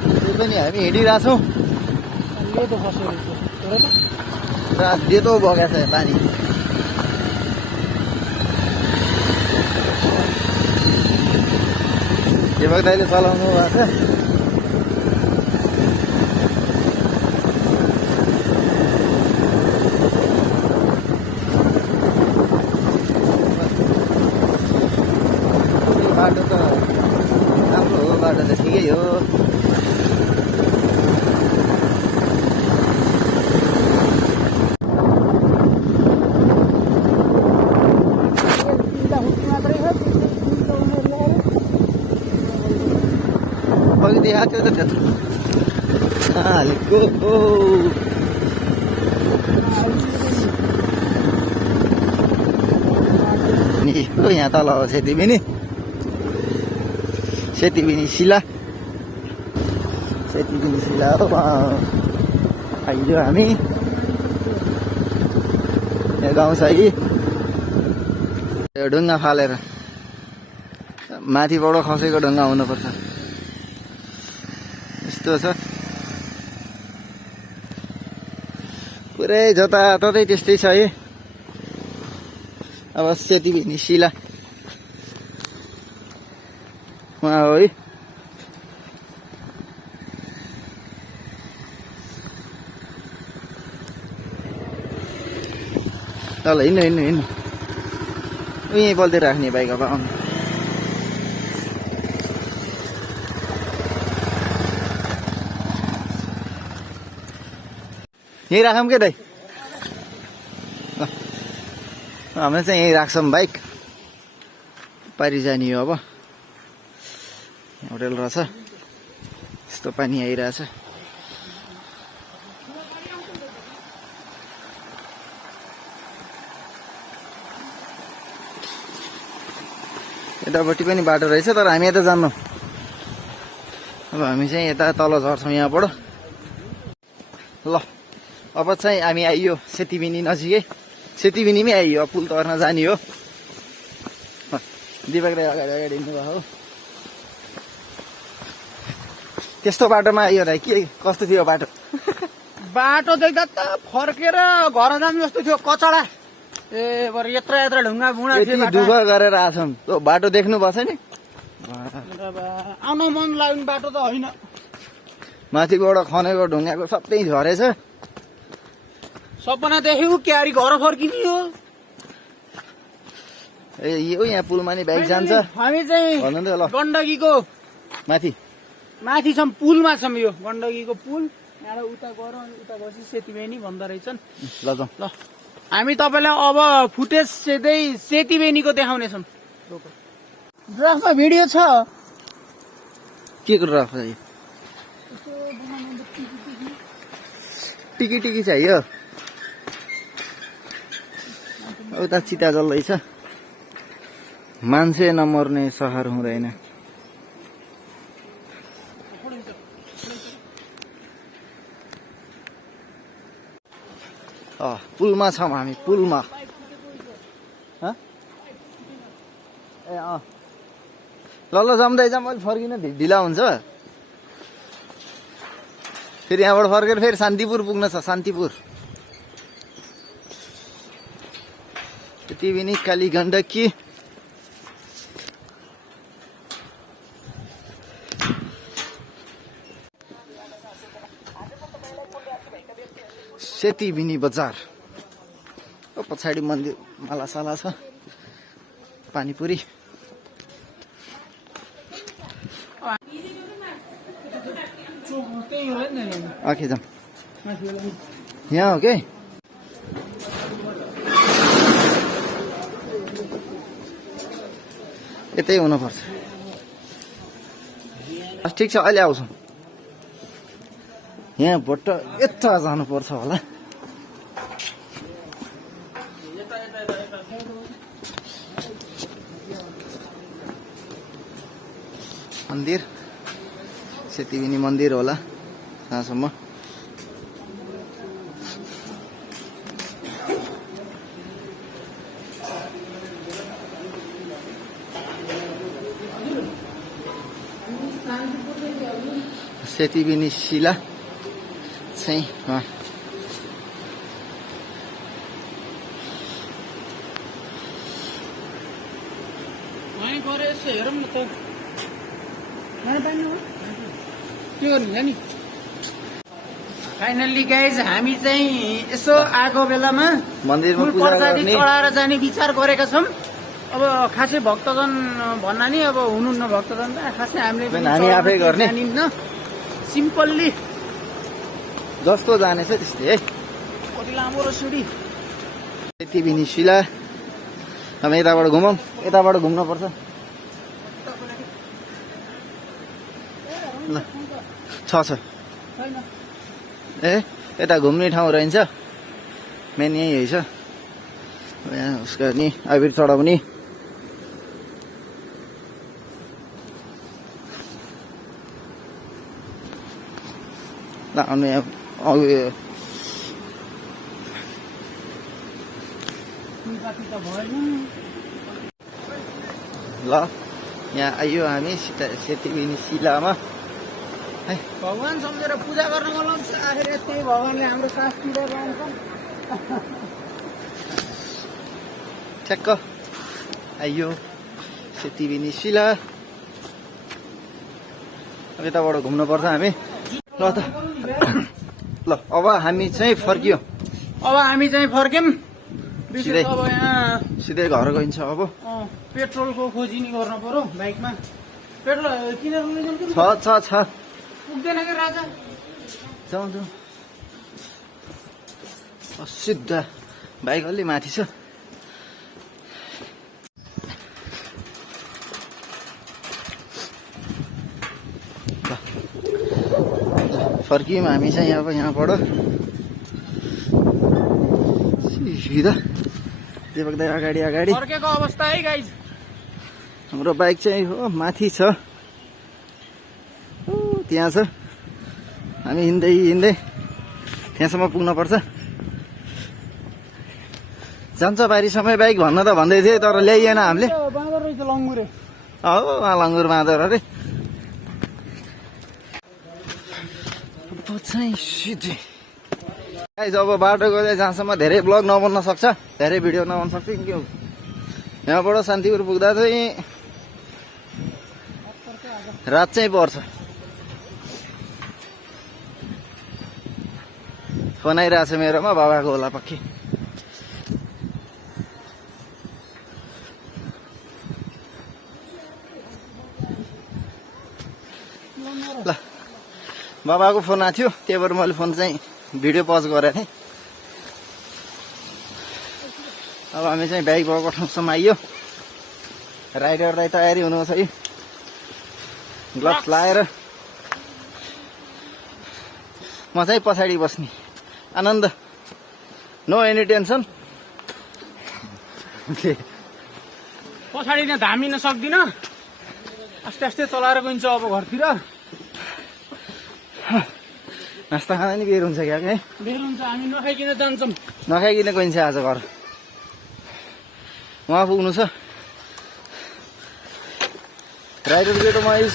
त्यही पनि हामी हिँडिरहेछौँ लेदो खस्यो रहेछ र सेतो बगेको छ पानी देवक दाइले चलाउनु भएको छ बाटो त राम्रो हो बाटो त ठिकै हो अघि देखाएको थियो त त्यत्रो हालेको नि हो यहाँ तल हो सेतीबिनी शिला हो आइयो हामी यहाँ गाउँ छ कि यो ढुङ्गा फालेर माथिबाट खसेको ढुङ्गा हुनुपर्छ यस्तो छ पुरै जताततै त्यस्तै छ है अब सेतीबिनी शिला उहाँ हो है ल हिँड्नु यहीँ बल्दै राख्ने बाइक अब आउनु यहीँ राखौँ के दाइ हामीले चाहिँ यहीँ राख्छौँ बाइक पारि जाने हो अब होटेल रहेछ यस्तो पानी आइरहेछ यतापट्टि पनि बाटो रहेछ तर हामी यता जान्नौँ अब हामी चाहिँ यता तल झर्छौँ यहाँबाट ल अब चाहिँ हामी आइयो सेतीबिनी नजिकै सेतीबिनीमै आइयो पुल तर्न जाने हो दिपक दाइ अगाडि हिँड्नु भएको हो त्यस्तो बाटोमा आइयो दाइ के कस्तो थियो बाटो बाटो देख्दा त फर्केर घर जानु जस्तो थियो कचडा ए बरु यत्रो ढुङ्गा बुढा यति दुःख गरेर आछौँ त्यो बाटो देख्नु पर्छ नि आउन मन लाग्ने बाटो त होइन माथिबाट खनेको ढुङ्गाको सबै झरेछ। सपना देखेको क्यारी घर फर्किने हो। ए यो यहाँ पुलमा नि बाइक जान्छ हामी चाहिँ भन्नु त ल गण्डकीको माथि छौँ, पुलमा छौँ। यो गण्डकीको पुल यहाँ उता गएर अनि उता गएपछि सेतीबेनी भन्दो रहेछन्। ल जाउँ। ल हामी तपाईँलाई अब फुटेज सेतीबेनीको देखाउनेछौँ। ड्राफ्टमा भिडियो छ। के गरेर राख्छ यो टिकी टिकी चाहियो। उता चिता जल्दैछ। मान्छे नमर्ने सहर हुँदैन। पुलमा छौँ हामी, पुलमा। ए ल ल जम्दै जाऊँ, अहिले फर्किन ढिला हुन्छ। फेरि यहाँबाट फर्केर फेरि शान्तिपुर पुग्न छ। शान्तिपुर सेतीबेनी काली गण्डकी। सेतीबेनी बजार। पछाडि मन्दिर मालासाला छ, पानीपुरी। आखे जाऊँ। यहाँ हो के यतै हुनुपर्छ। ठिक छ, अहिले आउँछौँ। यहाँबाट यता जानुपर्छ होला। मन्दिर सेतीबेनी मन्दिर होला कहाँसम्म। सेतीबेनी शिला चाहिँ हेरौँ न त के गर्नु नि। फाइनल्ली गाइज हामी चाहिँ यसो आएको बेलामा मन्दिरमा फुल पूजा प्रसादी गर्ने। चढाएर जाने विचार गरेका छौँ। अब खासै भक्तजन भन्ना नि अब हुनुहुन्न भक्तजन त खासै हामीले पनि हामी आफै गर्ने। जानिन्न, सिम्पल्ली जस्तो जानेछ त्यस्तै है। कति लामो र सिँढी। सेतीबेनी शिला। हामी यताबाट घुमौँ, यताबाट घुम्नुपर्छ। ल छ ए यता घुम्ने ठाउँ रहन्छ। मेन यही छ। यहाँ उसका नि आबिर चढाउने। ल अनि ल यहाँ आइयो हामी सेतीबेनी शिलामा। है भगवान सम्झेर पूजा गर्न बोलाउँछ। आखिर त्यही भगवानले हाम्रो सास तिरेर ठ्याक्क आइयो सेतीबेनी शिला। यताबाट घुम्नुपर्छ हामी। ल त ल अब हामी चाहिँ फर्कियो। अब हामी चाहिँ फर्क्यौँ। सिधै अब यहाँ सिधै घर गइन्छ। अब पेट्रोलको खोजी नि गर्नु पर्यो बाइकमा। पेट्रोल किनेर लैजाउँ छ छ छ पुग्दैन कि राजा। जाउँ जाउँ। सिधा बाइक अलि माथि छ। फर्कियौँ हामी चाहिँ अब यहाँबाट सिधा देवकदाई अगाडि अगाडि। फर्केको अवस्था है गाइज। हाम्रो बाइक चाहिँ हो माथि छ, त्यहाँ छ। हामी हिँड्दै हिँड्दै त्यहाँसम्म पुग्नुपर्छ। जान्छ बारी समय बाइक भन्न त भन्दै थिए, तर ल्याइएन हामीले। बाँदर रहेछ लङ्गुरे। लङ्गुर बाँदर अरे। चाहिँ सिधै गाइस अब बाटो गएर जहाँसम्म धेरै ब्लग नबन्न सक्छ, धेरै भिडियो नबन्न सक्छ। के हो यहाँबाट शान्तिपुर पुग्दा चाहिँ रात चाहिँ पर्छ। फोन आइरहेको छ मेरोमा, बाबाको होला पक्कै। ल बाबाको फोन आएको थियो, त्यही भएर मैले फोन चाहिँ भिडियो पज गरेँ थिएँ। अब हामी चाहिँ बाइक भएको ठाउँसम्म आइयो। राइडर दाइ तयारी हुनुहोस् है, ग्लभ्स लाएर। म चाहिँ पछाडि बस्ने, आनन्द, नो एनी टेन्सन। पछाडि नै धामिन सक्दिन, आस्ते आस्ते चलाएर गइन्छ अब घरतिर। नास्ता खाना नि बेर हुन्छ क्या, बेर हुन्छ, हामी नखाइकन जान्छौँ। नखाइकन गइन्छ आज घर। उहाँ पुग्नु छ। राइडर गेटो माइस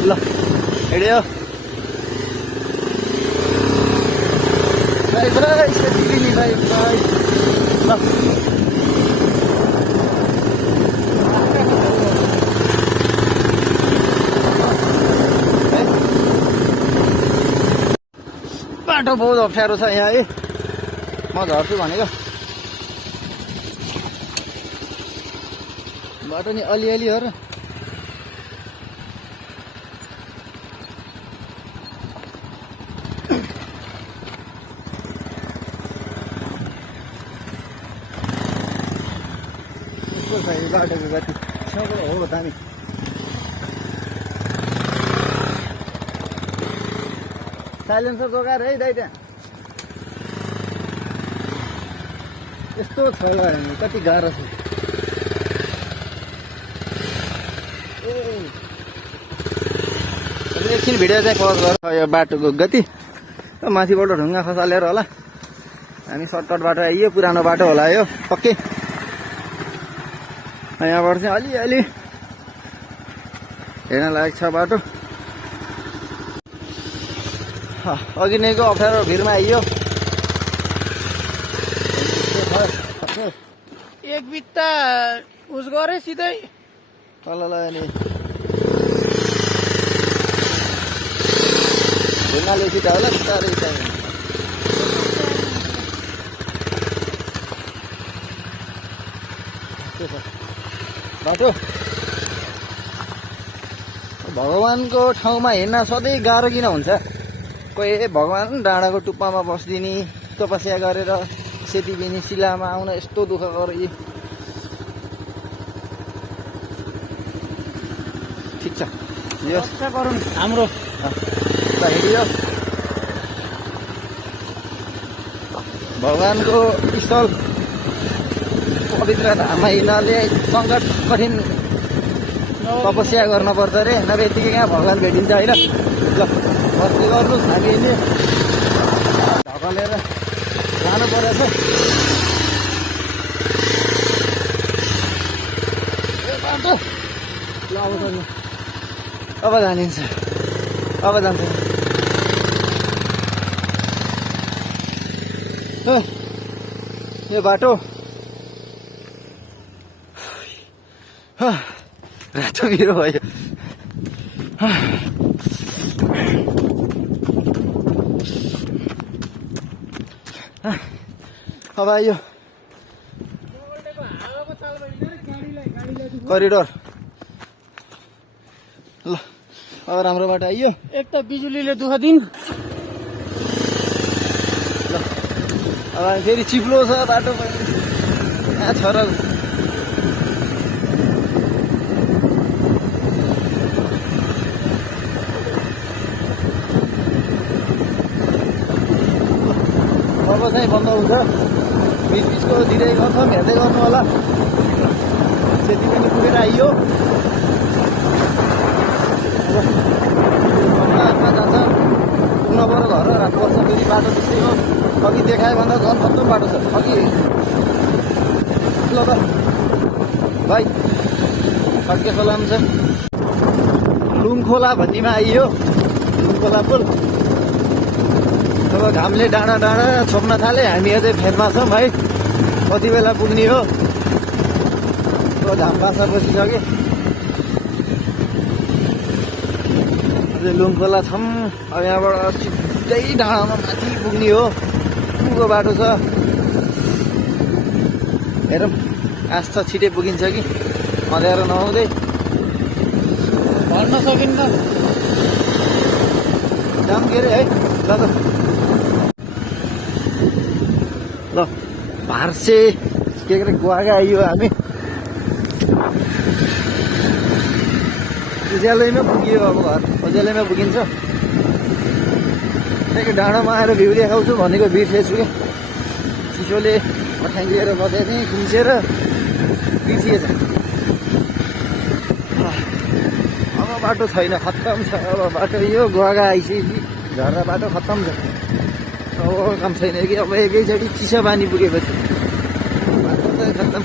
ल हिँड्यो। ल बाटो बहुत अप्ठ्यारो छ यहाँ है, म झर्छु भनेको। बाटो नि अलिअलि हो र। कस्तो छ यो बाटोको गति, छेउबाट हो दामी। साइलेन्सर जोगाएर है दाइ, त्यहाँ यस्तो छ कति गाह्रो छ। एकछिन भिडियो चाहिँ पज गर। यो बाटोको गति माथिबाट ढुङ्गा खसालेर होला। हामी सर्टकट बाटो आइयो, पुरानो बाटो होला यो पक्कै। यहाँबाट चाहिँ अलिअलि हेर्न लायक छ बाटो। अघि नैको अप्ठ्यारो भिरमा आइयो। एक बित्ता उस गरे सिधै तल नि ढुङ्गाले सिधा होला बिस्तारै चाहिँ। बाटो भगवानको ठाउँमा हिँड्न सधैँ गाह्रो किन हुन्छ? कोही भगवान डाँडाको टुप्पामा बस्दिने, तपस्या गरेर सेतीबिनी शिलामा आउन यस्तो दुःख गर। ठिक छ, यो गरौँ हाम्रो हिँडियो। भगवानको स्थल पवित्र धाममा हिँड्नाले सङ्कट कठिन तपस्या गर्नुपर्छ अरे, नभए यतिकै कहाँ भगवान भेटिन्छ होइन। ल बस्ती गर्नुहोस्, हामी हिँड्ने ढकलेर जानु परेछ। ल अब जानिन्छ, अब जान्छ। यो बाटो रातो बिरो भयो। अब आइयो करिडोर। ल अब राम्रो बाटो आइयो। एक त बिजुलीले दुःख दिन। ल अब फेरि चिप्लो छ बाटो पनि, यहाँ छ र। अब चाहिँ बन्द हुन्छ, बिचबिचको दिँदै गर्छौँ, हेर्दै गर्नु होला। त्यति पनि पुगेर आइयो। जान्छ पुग्न पऱ्यो घर, रात पर्छ फेरि बाटो त्यस्तै हो। अघि देखायो भन्दा झन् खत्तम बाटो छ अघि। ल त भाइ फड्के खोलामा छ, लुङ खोला भन्नेमा आइयो। लुङ खोला पुल। अब घामले डाँडा डाँडा छोप्न थाले, हामी अझै फेदमा छौँ है। कति बेला पुग्ने हो? घाम बासा बसिसक्यो। लुङ खोला छौँ। अब यहाँबाट सिधै डाँडामा माथि पुग्ने हो। पुगो बाटो छ। हेरौँ आश छ छिटै पुगिन्छ कि अँध्यारो नहुँदै। भन्न सकिन्न। जाम के अरे है। ल त ल भार्से के अरे गुवागा आइयो हामी। उज्यालैमा पुगियो अब घर। उज्यालैमा पुगिन्छ। त्यही डाँडामा आएर भ्यू देखाउँछु भनेको बिर्सेछु क्या। चिसोले मठाइ लिएर बसेको थिएँ खुम्सेर बिर्सिएछ। अब बाटो छैन, खत्तम छ। अब बाटो यो गुवागा आइसकेपछि झर्ना बाटो खत्तम छ। अब काम छैन कि अब एकैचोटि चिसो पानी पुगेपछि बाटो त खत्तम।